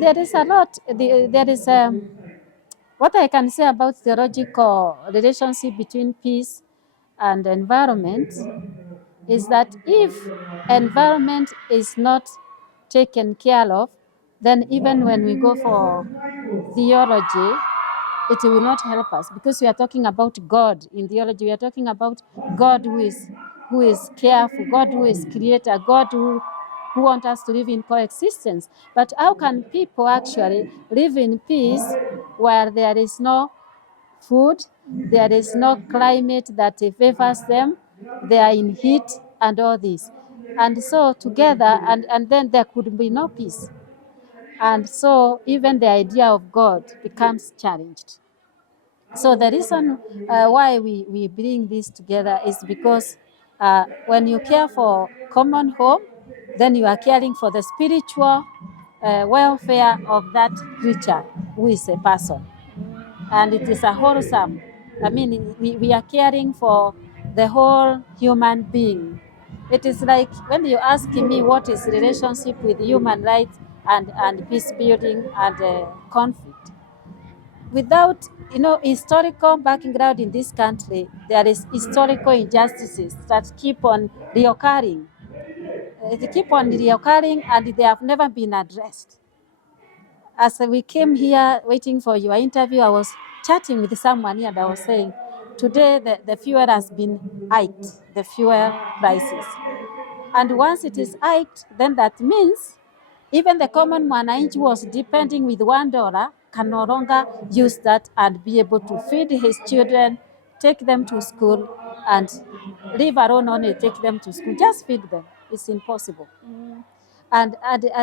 There is a lot. There is what I can say about theological relationship between peace and environment is that if environment is not taken care of, then even when we go for theology, it will not help us, because we are talking about God in theology. We are talking about God who is careful, God who is creator, God who wants us to live in coexistence. But how can people actually live in peace where there is no food, there is no climate that favors them, they are in heat and all this? And so together, and then there could be no peace. And so even the idea of God becomes challenged. So the reason why we bring this together is because when you care for common home, then you are caring for the spiritual welfare of that creature who is a person. And it is a wholesome, I mean, we are caring for the whole human being. It is like when you ask me what is relationship with human rights and peace building and conflict. Without historical background in this country, there is historical injustices that keep on reoccurring. They keep on reoccurring and they have never been addressed. As we came here waiting for your interview, I was chatting with someone here and I was saying, today the fuel has been hiked, the fuel prices. And once it is hiked, then that means even the common mwananchi who was depending with $1 can no longer use that and be able to feed his children, take them to school, and leave alone only take them to school. Just feed them. It's impossible. And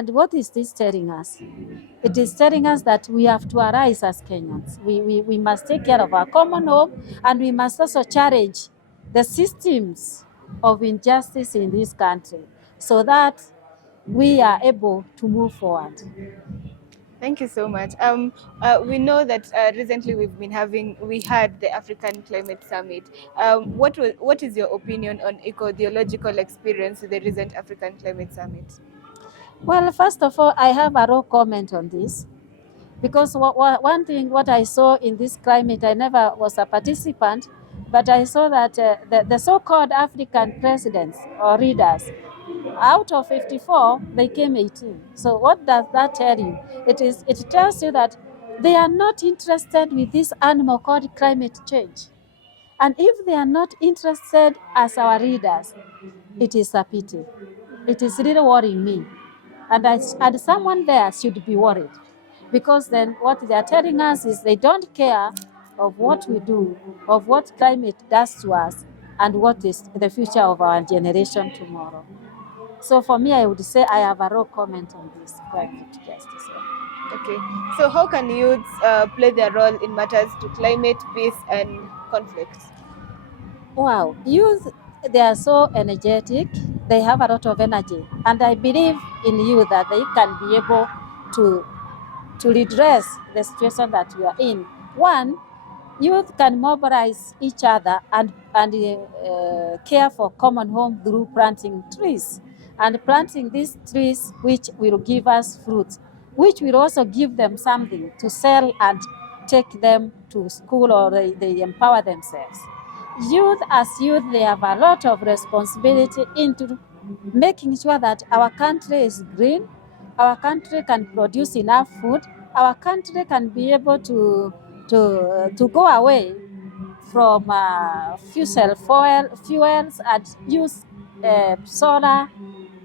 what is this telling us? It is telling us that we have to arise as Kenyans. We must take care of our common home, and we must also challenge the systems of injustice in this country so that we are able to move forward. Thank you so much. We know that recently we had the African Climate Summit. What is your opinion on eco-theological experience with the recent African Climate Summit? Well, first of all, I have a raw comment on this, because one thing what I saw in this climate, I never was a participant, but I saw that the so-called African presidents or leaders, out of 54, they came 18. So what does that tell you? It tells you that they are not interested with this animal called climate change. And if they are not interested as our leaders, it is a pity. It is really worrying me. And someone there should be worried, because then what they are telling us is they don't care of what we do, of what climate does to us, and what is the future of our generation tomorrow. So for me, I would say I have a raw comment on this climate justice. Okay, so how can youths play their role in matters to climate, peace, and conflict? Wow, youth, they are so energetic. They have a lot of energy, and I believe in youth that they can be able to redress the situation that we are in. One, youth can mobilize each other and care for common home through planting trees, and planting these trees which will give us fruits, which will also give them something to sell and take them to school, or they empower themselves. Youth, as youth, they have a lot of responsibility into making sure that our country is green, our country can produce enough food, our country can be able to go away from fuels and use solar.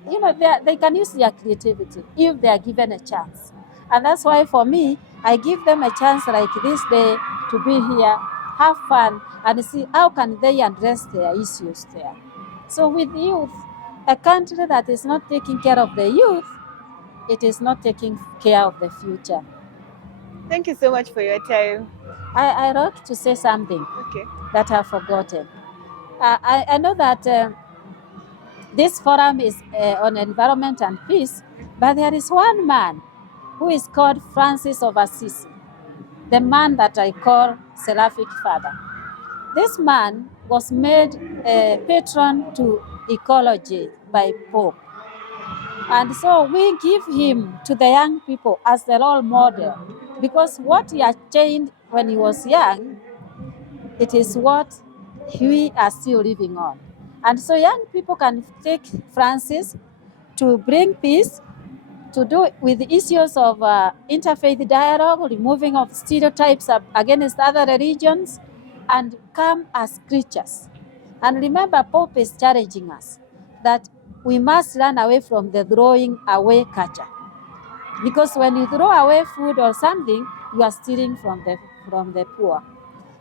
You know, they can use their creativity if they are given a chance. And that's why for me, I give them a chance like this day to be here, have fun, and see how can they address their issues there. So with youth, a country that is not taking care of the youth, it is not taking care of the future. Thank you so much for your time. I wrote to say something Okay. that I've forgotten. I know that this forum is on environment and peace, but there is one man who is called Francis of Assisi, the man that I call Seraphic Father. This man was made a patron to ecology by Pope. And so we give him to the young people as the role model, because what he attained when he was young, it is what we are still living on. And so young people can take Francis to bring peace, to do with the issues of interfaith dialogue, removing of stereotypes against other religions, and come as creatures. And remember, Pope is challenging us that we must run away from the throwing away culture. Because when you throw away food or something, you are stealing from the poor.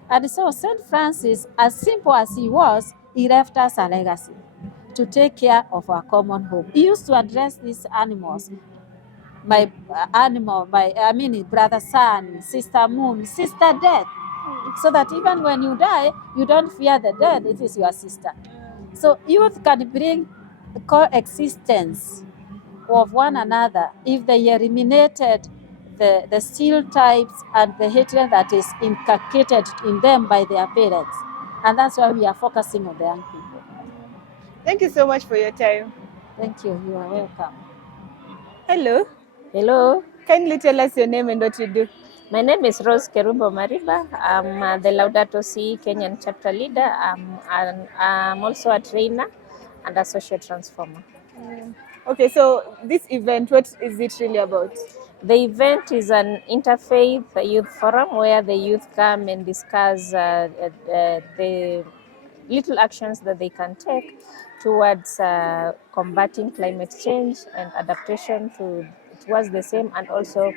And so St. Francis, as simple as he was, he left us a legacy to take care of our common home. He used to address these animals, my brother sun, sister moon, sister death, so that even when you die, you don't fear the death, it is your sister. So youth can bring coexistence of one another if they eliminated the stereotypes and the hatred that is inculcated in them by their parents. And that's why we are focusing on the young people. Thank you so much for your time. Thank you. You are welcome. Hello. Hello. Kindly tell us your name and what you do. My name is Rose Kerubo Mariba. I'm the Laudato Si Kenyan chapter leader. I'm also a trainer and a social transformer. Okay, so this event, what is it really about? The event is an interfaith youth forum where the youth come and discuss the little actions that they can take towards combating climate change and adaptation towards the same, and also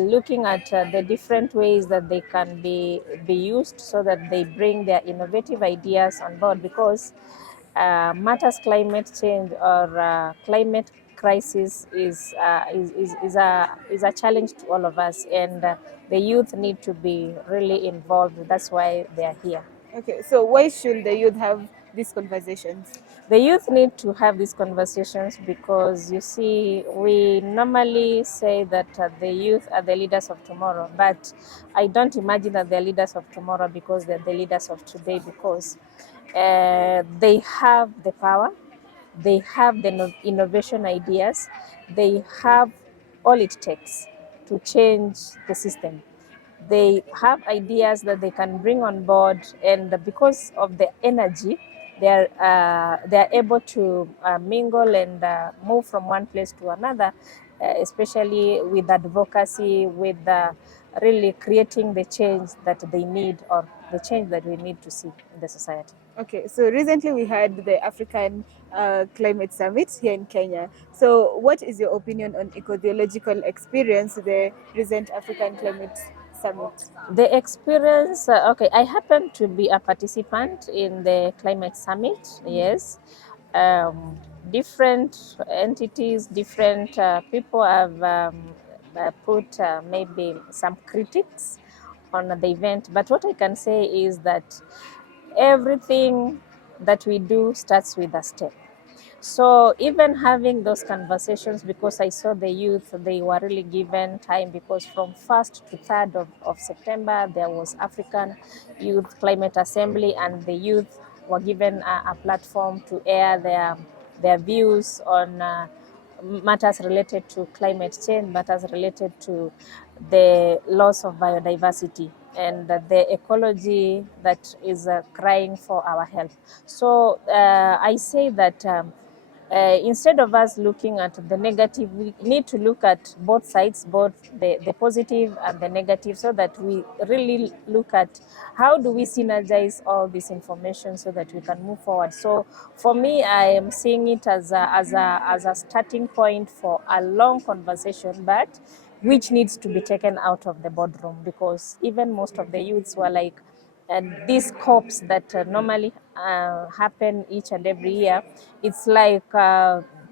looking at the different ways that they can be used so that they bring their innovative ideas on board, because matters climate change or climate crisis is a challenge to all of us, and the youth need to be really involved. That's why they are here. Okay, so why should the youth have these conversations? The youth need to have these conversations because, you see, we normally say that the youth are the leaders of tomorrow, but I don't imagine that they're leaders of tomorrow because they're the leaders of today, because they have the power, they have the innovation ideas, they have all it takes to change the system. They have ideas that they can bring on board, and because of the energy, they are able to mingle and move from one place to another, especially with advocacy, with really creating the change that they need, or the change that we need to see in the society. Okay, so recently we had the African Climate Summit here in Kenya. So what is your opinion on ecological experience, the recent African Climate Summit? The experience, okay, I happen to be a participant in the Climate Summit, yes. Different entities, different people have put maybe some critics on the event. But what I can say is that everything that we do starts with a step. So even having those conversations, because I saw the youth, they were really given time, because from 1st to 3rd of September, there was African Youth Climate Assembly, and the youth were given a platform to air their views on matters related to climate change, matters related to the loss of biodiversity and the ecology that is crying for our help. So I say that instead of us looking at the negative, we need to look at both sides, both the positive and the negative, so that we really look at how do we synergize all this information so that we can move forward. So for me, I am seeing it as a starting point for a long conversation, but which needs to be taken out of the boardroom, because even most of the youths were like, these COPs that normally happen each and every year, it's like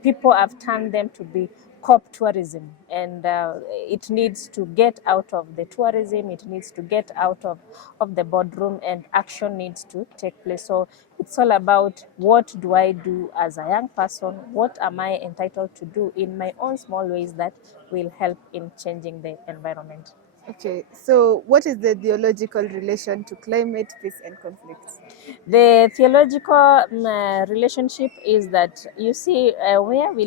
people have turned them to be COP tourism, and it needs to get out of the tourism, it needs to get out of the boardroom, and action needs to take place. So it's all about, what do I do as a young person? What am I entitled to do in my own small ways that will help in changing the environment? Okay, so what is the theological relation to climate, peace, and conflict? The theological relationship is that, you see, where we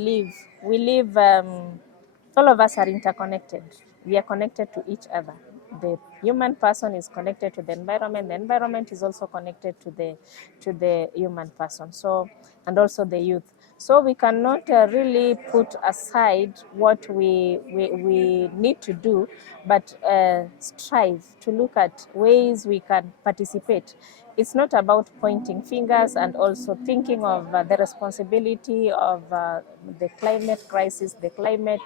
live, all of us are interconnected. We are connected to each other. The human person is connected to the environment is also connected to the human person, so, and also the youth. So we cannot really put aside what we need to do, but strive to look at ways we can participate. It's not about pointing fingers, and also thinking of the responsibility of the climate crisis, the climate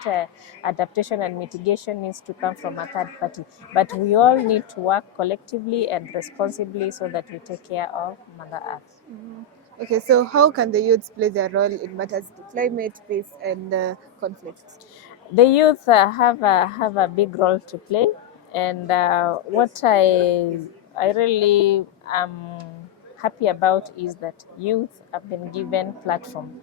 adaptation and mitigation needs to come from a third party. But we all need to work collectively and responsibly so that we take care of Mother Earth. Okay, so how can the youths play their role in matters to climate, peace, and conflict? The youth have a big role to play, and what I really am happy about is that youth have been given platform.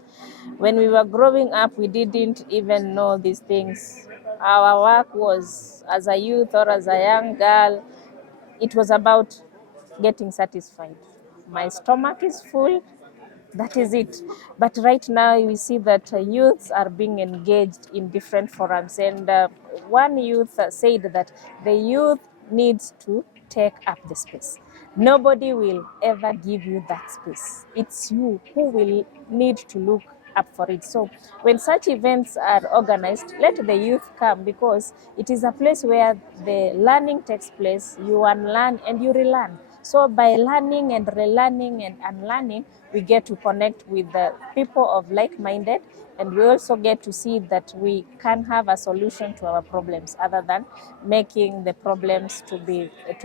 When we were growing up, we didn't even know these things. Our work was, as a youth or as a young girl, it was about getting satisfied. My stomach is full, that is it. But right now we see that youths are being engaged in different forums, and one youth said that the youth needs to take up the space. Nobody will ever give you that space. It's you who will need to look up for it. So when such events are organized, let the youth come, because it is a place where the learning takes place. You unlearn and you relearn. So by learning and relearning and unlearning, we get to connect with the people of like-minded, and we also get to see that we can have a solution to our problems, other than making the problems to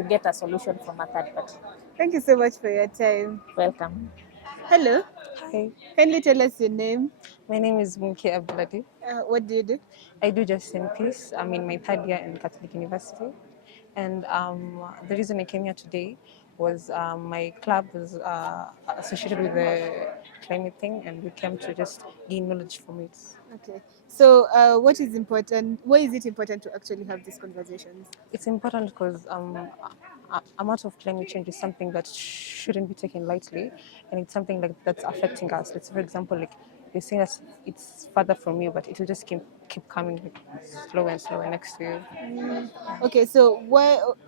get a solution from a third party. Thank you so much for your time. Welcome. Hello. Hi, Kindly tell us your name. my name is Mumki Abdulati. What do you do? I do Justice and Peace. I'm in my third year in Catholic University. And the reason I came here today was my club was associated with the climate thing, and we came to just gain knowledge from it. Okay. So what is important? Why is it important to actually have these conversations? It's important because a matter of climate change is something that shouldn't be taken lightly, and it's something like that's affecting us. Let's, for example, like you're saying that it's further from you, but it will just keep coming like, slower and slower next to you. Okay, so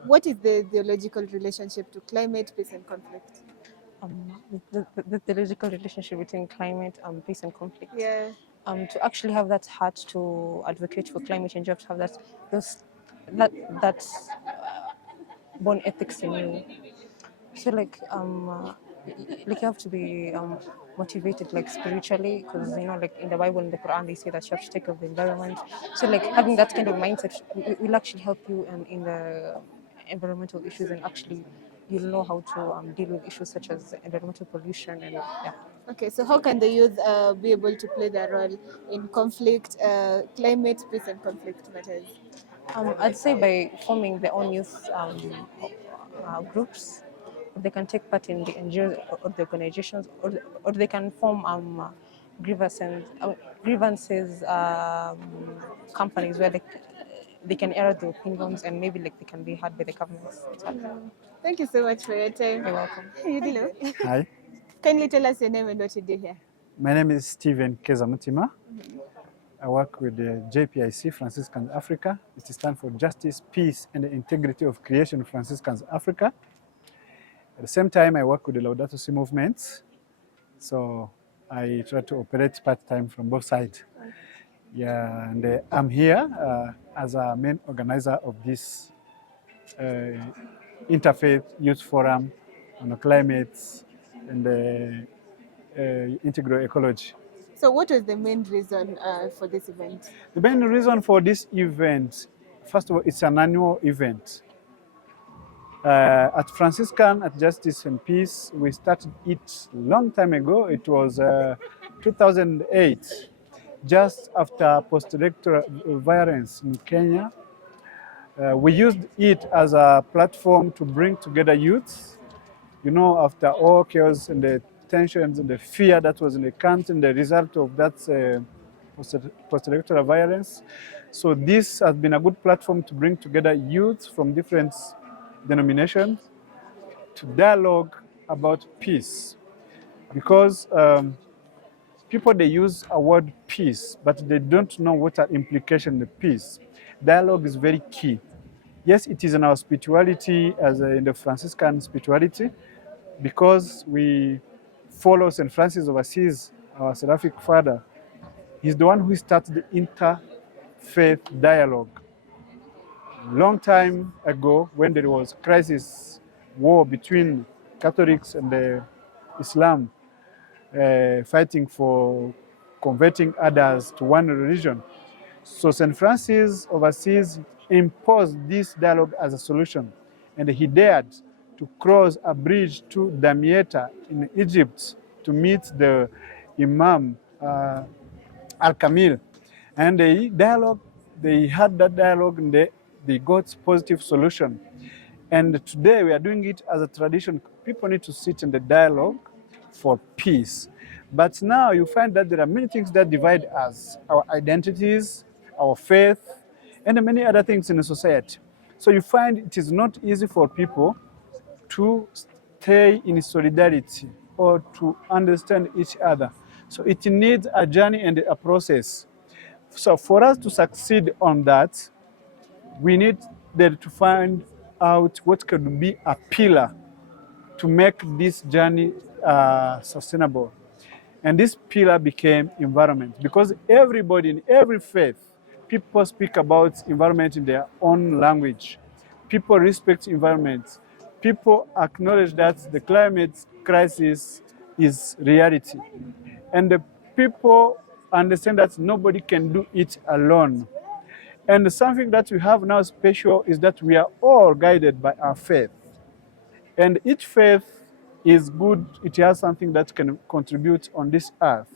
what is the theological relationship to climate, peace, and conflict? The theological relationship between climate, peace, and conflict. Yeah. To actually have that heart to advocate for climate change, you have to have that born ethics in you. So like you have to be motivated like spiritually, because like in the Bible, in the Quran, they say that you have to take care of the environment. So like having that kind of mindset will actually help you in the environmental issues, and actually you'll know how to deal with issues such as environmental pollution and yeah. Okay, so how can the youth be able to play their role in conflict, climate, peace, and conflict matters? I'd say by forming their own youth groups. They can take part in the NGOs or the organizations, or they can form grievances companies where they can air their opinions, and maybe like they can be heard by the governments. Thank you so much for your time. You're welcome. Hello. Hi, Kindly tell us your name and what you do here. my name is Stephen Kezamutima. I work with the JPIC Franciscans Africa. It stands for Justice, Peace, and the Integrity of Creation Franciscans Africa. At the same time, I work with the Laudato Si movement. So I try to operate part-time from both sides. Yeah, and I'm here as a main organizer of this Interfaith Youth Forum on the climate and integral ecology. So what was the main reason for this event? The main reason for this event, first of all, it's an annual event. At Franciscan, at Justice and Peace, we started it a long time ago. It was 2008, just after post-electoral violence in Kenya. We used it as a platform to bring together youths. You know, after all chaos and the tensions and the fear that was in the country, and the result of that post-electoral violence. So this has been a good platform to bring together youth from different denominations to dialogue about peace. Because people, they use a word peace, but they don't know what are implications of peace. Dialogue is very key. Yes, it is in our spirituality, as in the Franciscan spirituality, because we follow St. Francis of Assisi, our seraphic father. He's the one who started the interfaith dialogue. Long time ago, when there was crisis, war between Catholics and Islam, fighting for converting others to one religion. So St. Francis of Assisi imposed this dialogue as a solution, and he dared to cross a bridge to Damietta in Egypt to meet the Imam Al-Kamil. And they had that dialogue, and they got positive solution. And today we are doing it as a tradition. People need to sit in the dialogue for peace. But now you find that there are many things that divide us, our identities, our faith, and many other things in the society. So you find it is not easy for people to stay in solidarity or to understand each other. So it needs a journey and a process. So for us to succeed on that, we need to find out what could be a pillar to make this journey sustainable. And this pillar became environment, because everybody in every faith, people speak about environment in their own language. People respect environment. People acknowledge that the climate crisis is reality. And the people understand that nobody can do it alone. And something that we have now special is that we are all guided by our faith. And each faith is good. It has something that can contribute on this earth.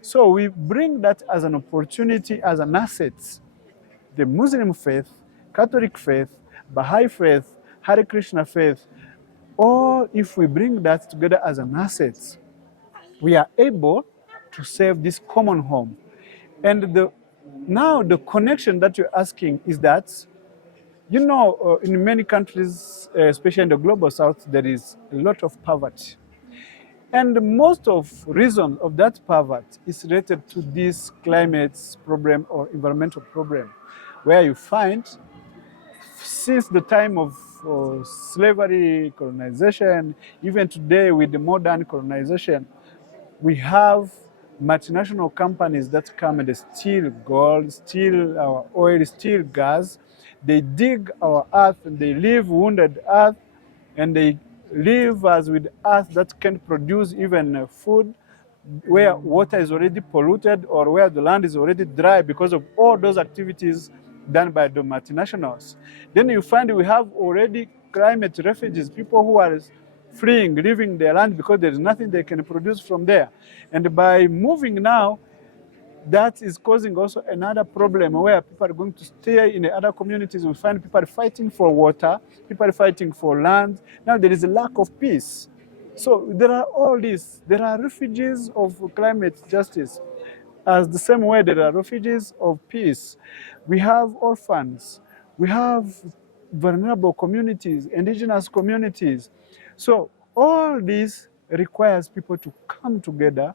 So we bring that as an opportunity, as an asset. The Muslim faith, Catholic faith, Baha'i faith, Hare Krishna faith, or if we bring that together as an asset, we are able to save this common home. And now the connection that you're asking is that, you know, in many countries, especially in the global south, there is a lot of poverty. And most of reason of that poverty is related to this climate problem or environmental problem, where you find since the time of slavery, colonization, even today with the modern colonization, we have multinational companies that come and they steal gold, steal our oil, steal gas. They dig our earth and they leave wounded earth, and they leave us with earth that can produce even food, where water is already polluted or where the land is already dry because of all those activities done by the multinationals. Then you find we have already climate refugees, people who are fleeing, leaving their land because there is nothing they can produce from there. And by moving now, that is causing also another problem where people are going to stay in the other communities. We find people fighting for water, people fighting for land. Now there is a lack of peace. So there are all these. There are refugees of climate justice. As the same way there are refugees of peace. We have orphans. We have vulnerable communities, indigenous communities. So all this requires people to come together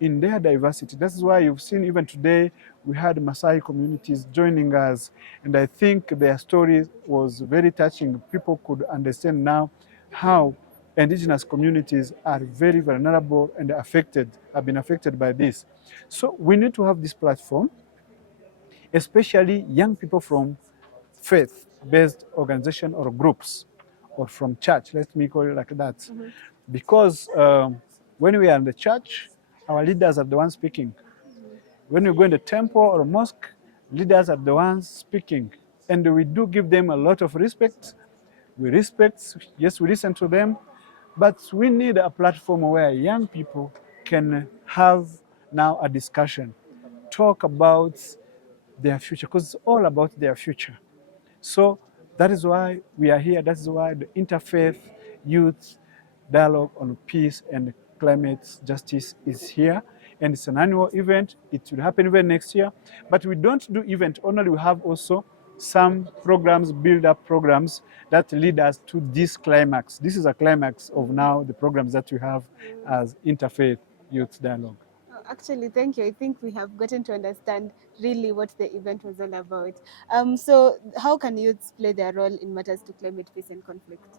in their diversity. That's why you've seen even today we had Maasai communities joining us, and I think their story was very touching. People could understand now how indigenous communities are very vulnerable and have been affected by this. So we need to have this platform, especially young people from faith-based organization or groups, or from church, let me call it like that. Because when we are in the church, our leaders are the ones speaking. When we go in the temple or mosque, leaders are the ones speaking. And we do give them a lot of respect. We respect, yes, we listen to them, but we need a platform where young people can have now a discussion, talk about their future, because it's all about their future. So that is why we are here. That is why the Interfaith Youth Dialogue on Peace and Climate Justice is here. And it's an annual event. It will happen even next year. But we don't do event only. We have also some programs, build-up programs that lead us to this climax. This is a climax of now the programs that we have as Interfaith Youth Dialogue. Actually, thank you. I think we have gotten to understand really what the event was all about. So how can youths play their role in matters to climate peace and conflict?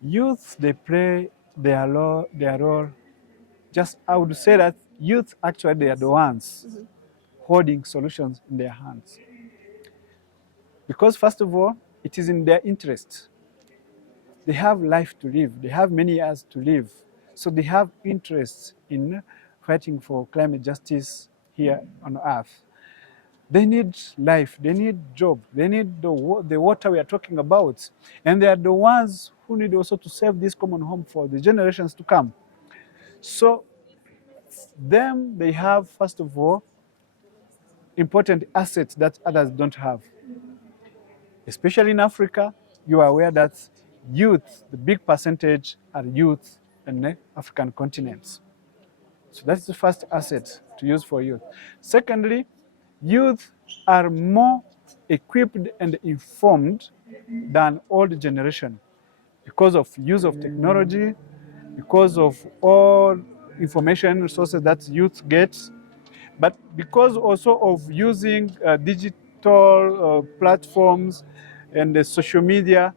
Youth, they play their role. Just, I would say that youth actually, they are the ones holding solutions in their hands. Because first of all, it is in their interest. They have life to live. They have many years to live. So they have interest in fighting for climate justice here on Earth. They need life, they need job, they need the water we are talking about. And they are the ones who need also to save this common home for the generations to come. So they have, first of all, important assets that others don't have. Especially in Africa, you are aware that youth, the big percentage are youth in the African continents. So that's the first asset to use for youth. Secondly, youth are more equipped and informed than old generation because of use of technology, because of all information resources that youth gets, but because also of using digital platforms and the social media.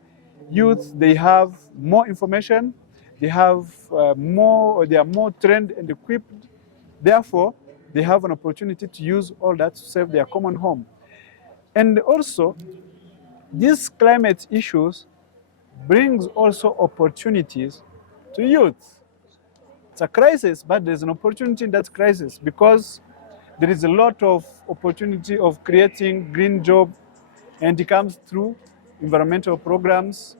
Youth, they have more information, they have they are more trained and equipped. Therefore, they have an opportunity to use all that to save their common home. And also, these climate issues brings also opportunities to youth. It's a crisis, but there's an opportunity in that crisis because there is a lot of opportunity of creating green job, and it comes through environmental programs.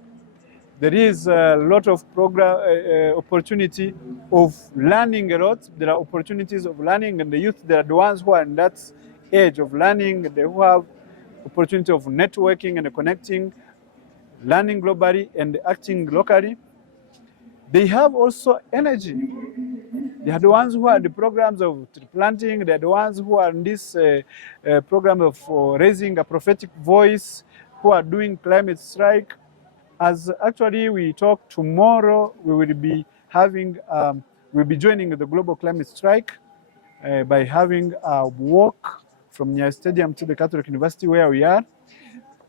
There is a lot of opportunity of learning a lot. There are opportunities of learning, and the youth, they are the ones who are in that age of learning, they who have opportunity of networking and connecting, learning globally and acting locally. They have also energy. They are the ones who are in the programs of tree planting. They are the ones who are in this program of raising a prophetic voice, who are doing climate strike. As actually we talk tomorrow, we will be having, we'll be joining the global climate strike by having a walk from Nya Stadium to the Catholic University where we are.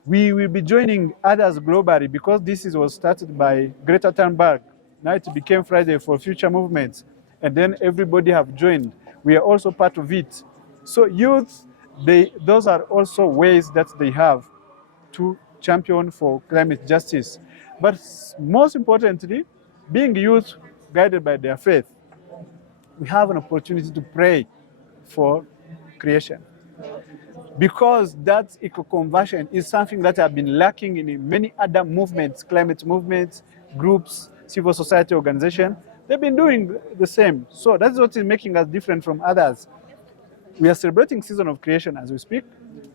We will be joining others globally because this was started by Greta Thunberg. Now it became Friday for Future Movements, and then everybody have joined. We are also part of it. So youth, those are also ways that they have to champion for climate justice. But most importantly, being youth guided by their faith, we have an opportunity to pray for creation. Because that eco-conversion is something that have been lacking in many other movements, climate movements, groups, civil society organizations. They've been doing the same. So that's what is making us different from others. We are celebrating season of creation as we speak,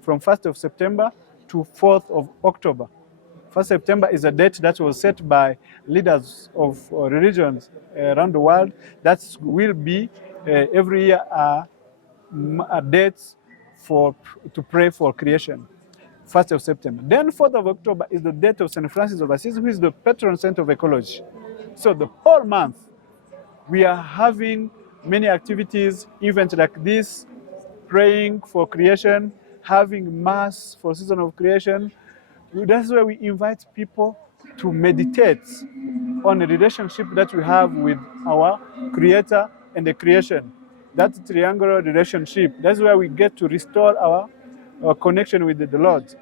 from 1st of September to 4th of October. 1st September is a date that was set by leaders of religions around the world. That will be every year a date to pray for creation. 1st of September. Then 4th of October is the date of St. Francis of Assisi, who is the patron saint of ecology. So the whole month, we are having many activities, events like this, praying for creation, having mass for season of creation. That's where we invite people to meditate on the relationship that we have with our creator and the creation. That triangular relationship, that's where we get to restore our connection with the Lord.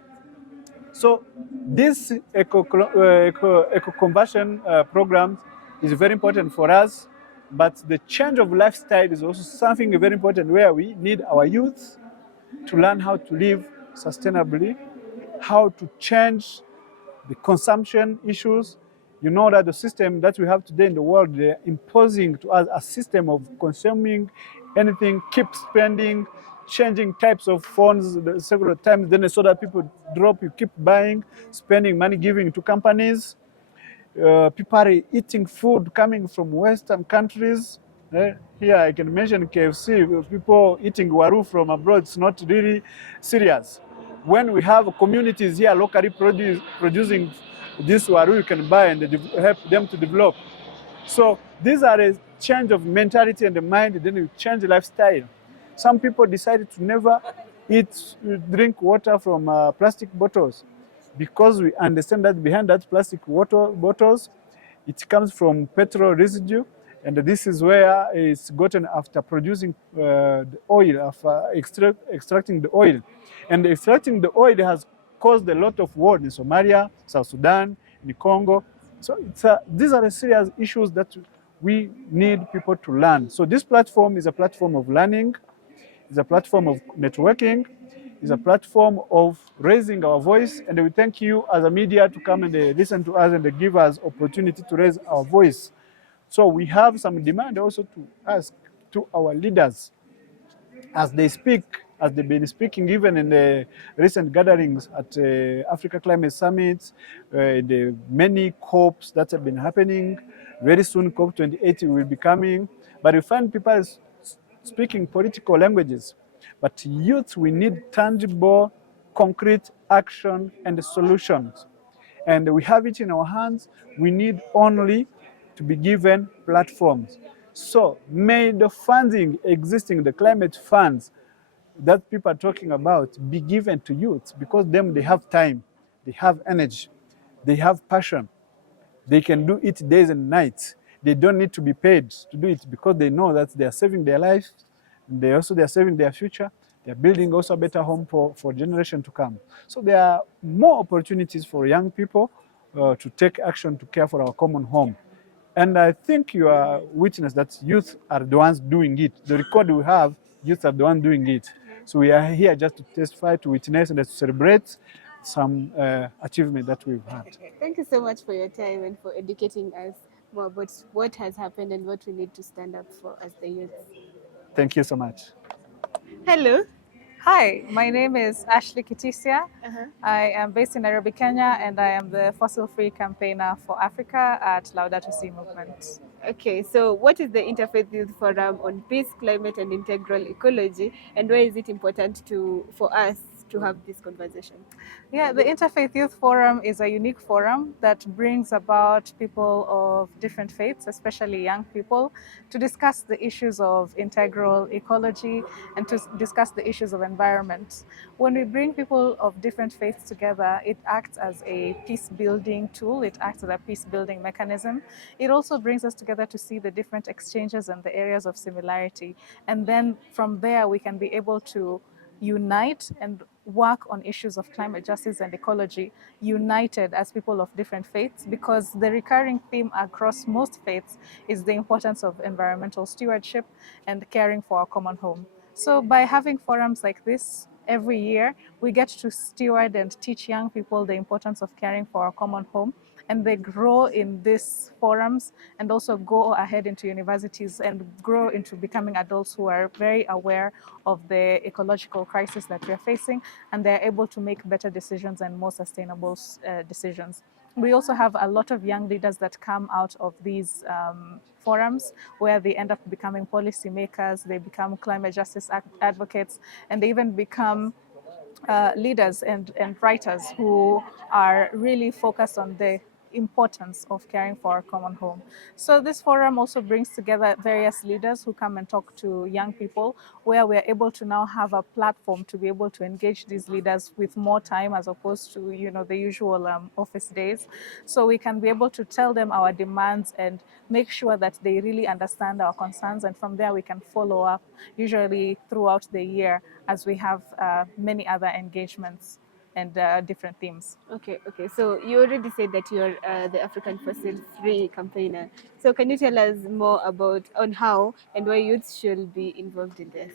So this eco-conversion program is very important for us, but the change of lifestyle is also something very important where we need our youth to learn how to live sustainably, how to change the consumption issues. You know that the system that we have today in the world, they're imposing to us a system of consuming anything, keep spending, changing types of phones several times, then so that people drop, you keep buying, spending money, giving to companies. People are eating food coming from Western countries. Here I can mention KFC, people eating waru from abroad, it's not really serious. When we have communities here locally producing this waru you can buy and help them to develop. So these are a change of mentality and the mind, then you change lifestyle. Some people decided to never drink water from plastic bottles because we understand that behind that plastic water bottles, it comes from petrol residue, and this is where it's gotten after producing the oil, after extracting the oil. And extracting the oil has caused a lot of war in Somalia, South Sudan, in Congo. So these are the serious issues that we need people to learn. So this platform is a platform of learning, it's a platform of networking, it's a platform of raising our voice, and we thank you as a media to come and listen to us and give us opportunity to raise our voice. So we have some demand also to ask to our leaders as they speak, as they've been speaking even in the recent gatherings at Africa Climate Summit, the many COPs that have been happening. Very soon COP28 will be coming, but we find people speaking political languages. But youth, we need tangible, concrete action and solutions. And we have it in our hands. We need only to be given platforms. So may the funding existing, the climate funds that people are talking about, be given to youth, because them, they have time, they have energy, they have passion. They can do it days and nights. They don't need to be paid to do it because they know that they are saving their life, and they are saving their future. They're building also a better home for generation to come. So there are more opportunities for young people to take action to care for our common home. And I think you are witness that youth are the ones doing it. The record we have, youth are the ones doing it. So we are here just to testify, to witness, and to celebrate some achievement that we've had. Thank you so much for your time and for educating us more about what has happened and what we need to stand up for as the youth. Thank you so much. Hello. Hi, my name is Ashley Kitisia. I am based in Nairobi, Kenya, and I am the fossil-free campaigner for Africa at Laudato Si movement. Okay, so what is the Interfaith Youth Forum on Peace, Climate and Integral Ecology, and why is it important for us to have this conversation? Yeah, the Interfaith Youth Forum is a unique forum that brings about people of different faiths, especially young people, to discuss the issues of integral ecology and to discuss the issues of environment. When we bring people of different faiths together, it acts as a peace-building tool, it acts as a peace-building mechanism. It also brings us together to see the different exchanges and the areas of similarity. And then from there, we can be able to unite and work on issues of climate justice and ecology united as people of different faiths, because the recurring theme across most faiths is the importance of environmental stewardship and caring for our common home. So by having forums like this every year, we get to steward and teach young people the importance of caring for our common home and they grow in these forums and also go ahead into universities and grow into becoming adults who are very aware of the ecological crisis that we are facing, and they're able to make better decisions and more sustainable decisions. We also have a lot of young leaders that come out of these forums where they end up becoming policymakers, they become climate justice advocates, and they even become leaders and writers who are really focused on the importance of caring for our common home. So this forum also brings together various leaders who come and talk to young people, where we're able to now have a platform to be able to engage these leaders with more time as opposed to the usual office days. So we can be able to tell them our demands and make sure that they really understand our concerns, and from there we can follow up usually throughout the year as we have many other engagements and different themes. Okay. So you already said that you're the African Fossil-Free campaigner. So can you tell us more about on how and why youth should be involved in this?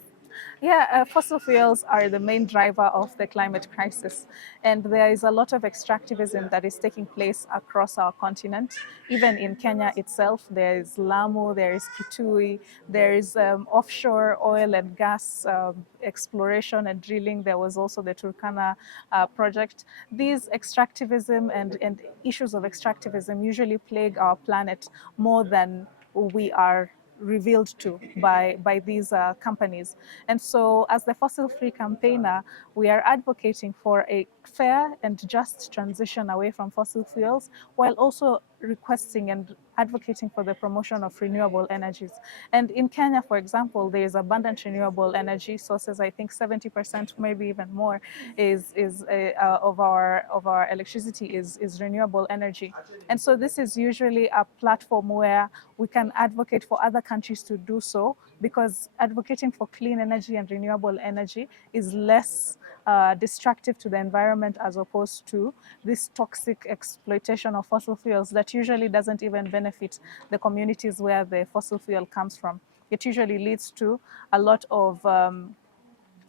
Yeah, fossil fuels are the main driver of the climate crisis, and there is a lot of extractivism that is taking place across our continent. Even in Kenya itself, there is Lamu, there is Kitui, there is offshore oil and gas exploration and drilling. There was also the Turkana project. These extractivism and issues of extractivism usually plague our planet more than we are revealed to by these companies. And so as the fossil-free campaigner, we are advocating for a fair and just transition away from fossil fuels, while also requesting and advocating for the promotion of renewable energies. And in Kenya, for example, there is abundant renewable energy sources. I think 70%, maybe even more, of our electricity is renewable energy. And so this is usually a platform where we can advocate for other countries to do so, because advocating for clean energy and renewable energy is less destructive to the environment as opposed to this toxic exploitation of fossil fuels that usually doesn't even benefit the communities where the fossil fuel comes from. It usually leads to a lot of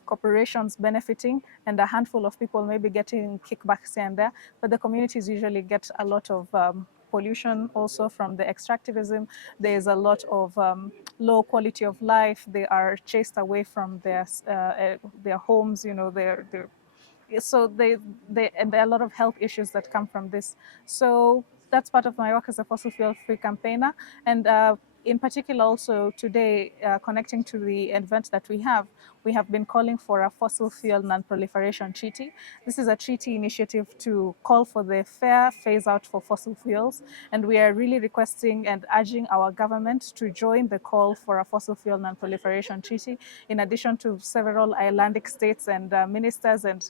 corporations benefiting and a handful of people maybe getting kickbacks here and there, but the communities usually get a lot of pollution also from the extractivism. There is a lot of low quality of life. They are chased away from their homes, so and there are a lot of health issues that come from this. So that's part of my work as a fossil fuel free campaigner. And in particular also today, connecting to the event that we have been calling for a fossil fuel non-proliferation treaty. This is a treaty initiative to call for the fair phase out for fossil fuels. And we are really requesting and urging our government to join the call for a fossil fuel non-proliferation treaty, in addition to several Icelandic states and ministers and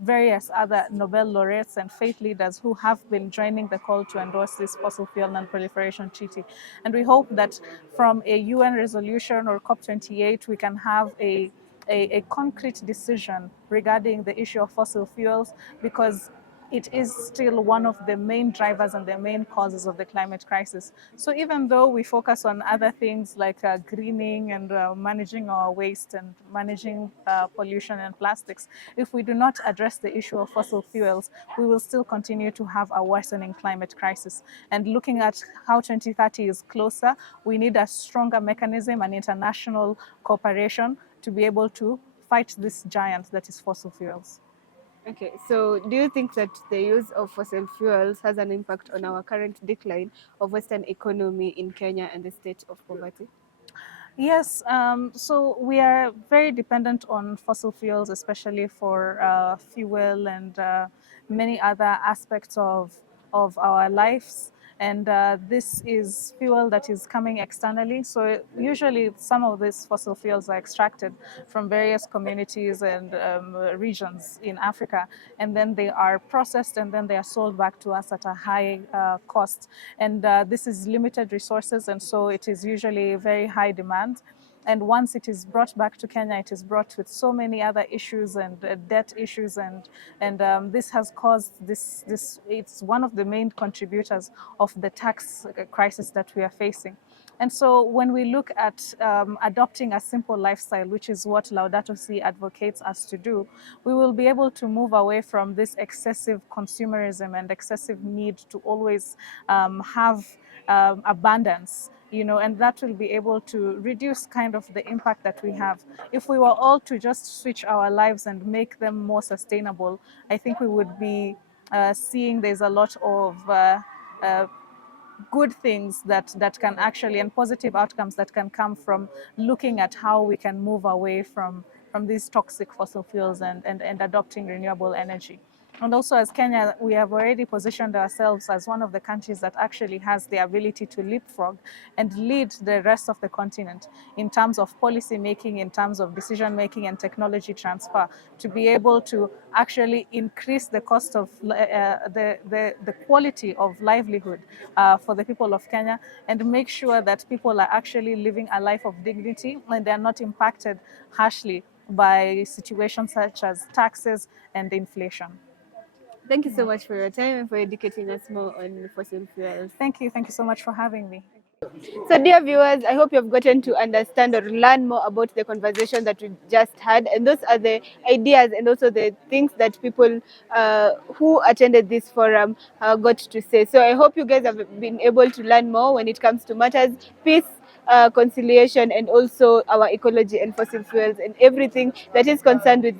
various other Nobel laureates and faith leaders who have been joining the call to endorse this fossil fuel non-proliferation treaty. And we hope that from a UN resolution or COP28, we can have a concrete decision regarding the issue of fossil fuels, because it is still one of the main drivers and the main causes of the climate crisis. So even though we focus on other things like greening and managing our waste and managing pollution and plastics, if we do not address the issue of fossil fuels, we will still continue to have a worsening climate crisis. And looking at how 2030 is closer, we need a stronger mechanism and international cooperation to be able to fight this giant that is fossil fuels. Okay, so do you think that the use of fossil fuels has an impact on our current decline of Western economy in Kenya and the state of poverty? Yes, so we are very dependent on fossil fuels, especially for fuel and many other aspects of our lives. And this is fuel that is coming externally. So usually some of these fossil fuels are extracted from various communities and regions in Africa, and then they are processed and then they are sold back to us at a high cost. And this is limited resources, and so it is usually very high demand. And once it is brought back to Kenya, it is brought with so many other issues and debt issues, and this has caused this. It's one of the main contributors of the tax crisis that we are facing. And so when we look at adopting a simple lifestyle, which is what Laudato Si advocates us to do, we will be able to move away from this excessive consumerism and excessive need to always have abundance, and that will be able to reduce kind of the impact that we have. If we were all to just switch our lives and make them more sustainable, I think we would be seeing there's a lot of good things that can actually, and positive outcomes that can come from looking at how we can move away from these toxic fossil fuels and adopting renewable energy. And also, as Kenya, we have already positioned ourselves as one of the countries that actually has the ability to leapfrog and lead the rest of the continent in terms of policy making, in terms of decision making and technology transfer, to be able to actually increase the cost of the quality of livelihood for the people of Kenya, and make sure that people are actually living a life of dignity and they are not impacted harshly by situations such as taxes and inflation. Thank you so much for your time and for educating us more on fossil fuels. Thank you so much for having me. So dear viewers, I hope you've gotten to understand or learn more about the conversation that we just had, and those are the ideas and also the things that people who attended this forum got to say. So I hope you guys have been able to learn more when it comes to matters, peace, conciliation, and also our ecology and fossil fuels and everything that is concerned with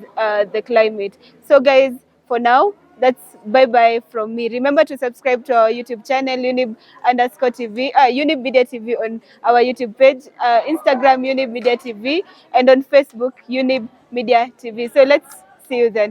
the climate. So guys, for now, that's bye-bye from me. Remember to subscribe to our YouTube channel, Unib_TV, Unib Media TV on our YouTube page, Instagram, Unib Media TV, and on Facebook, Unib Media TV. So let's see you then.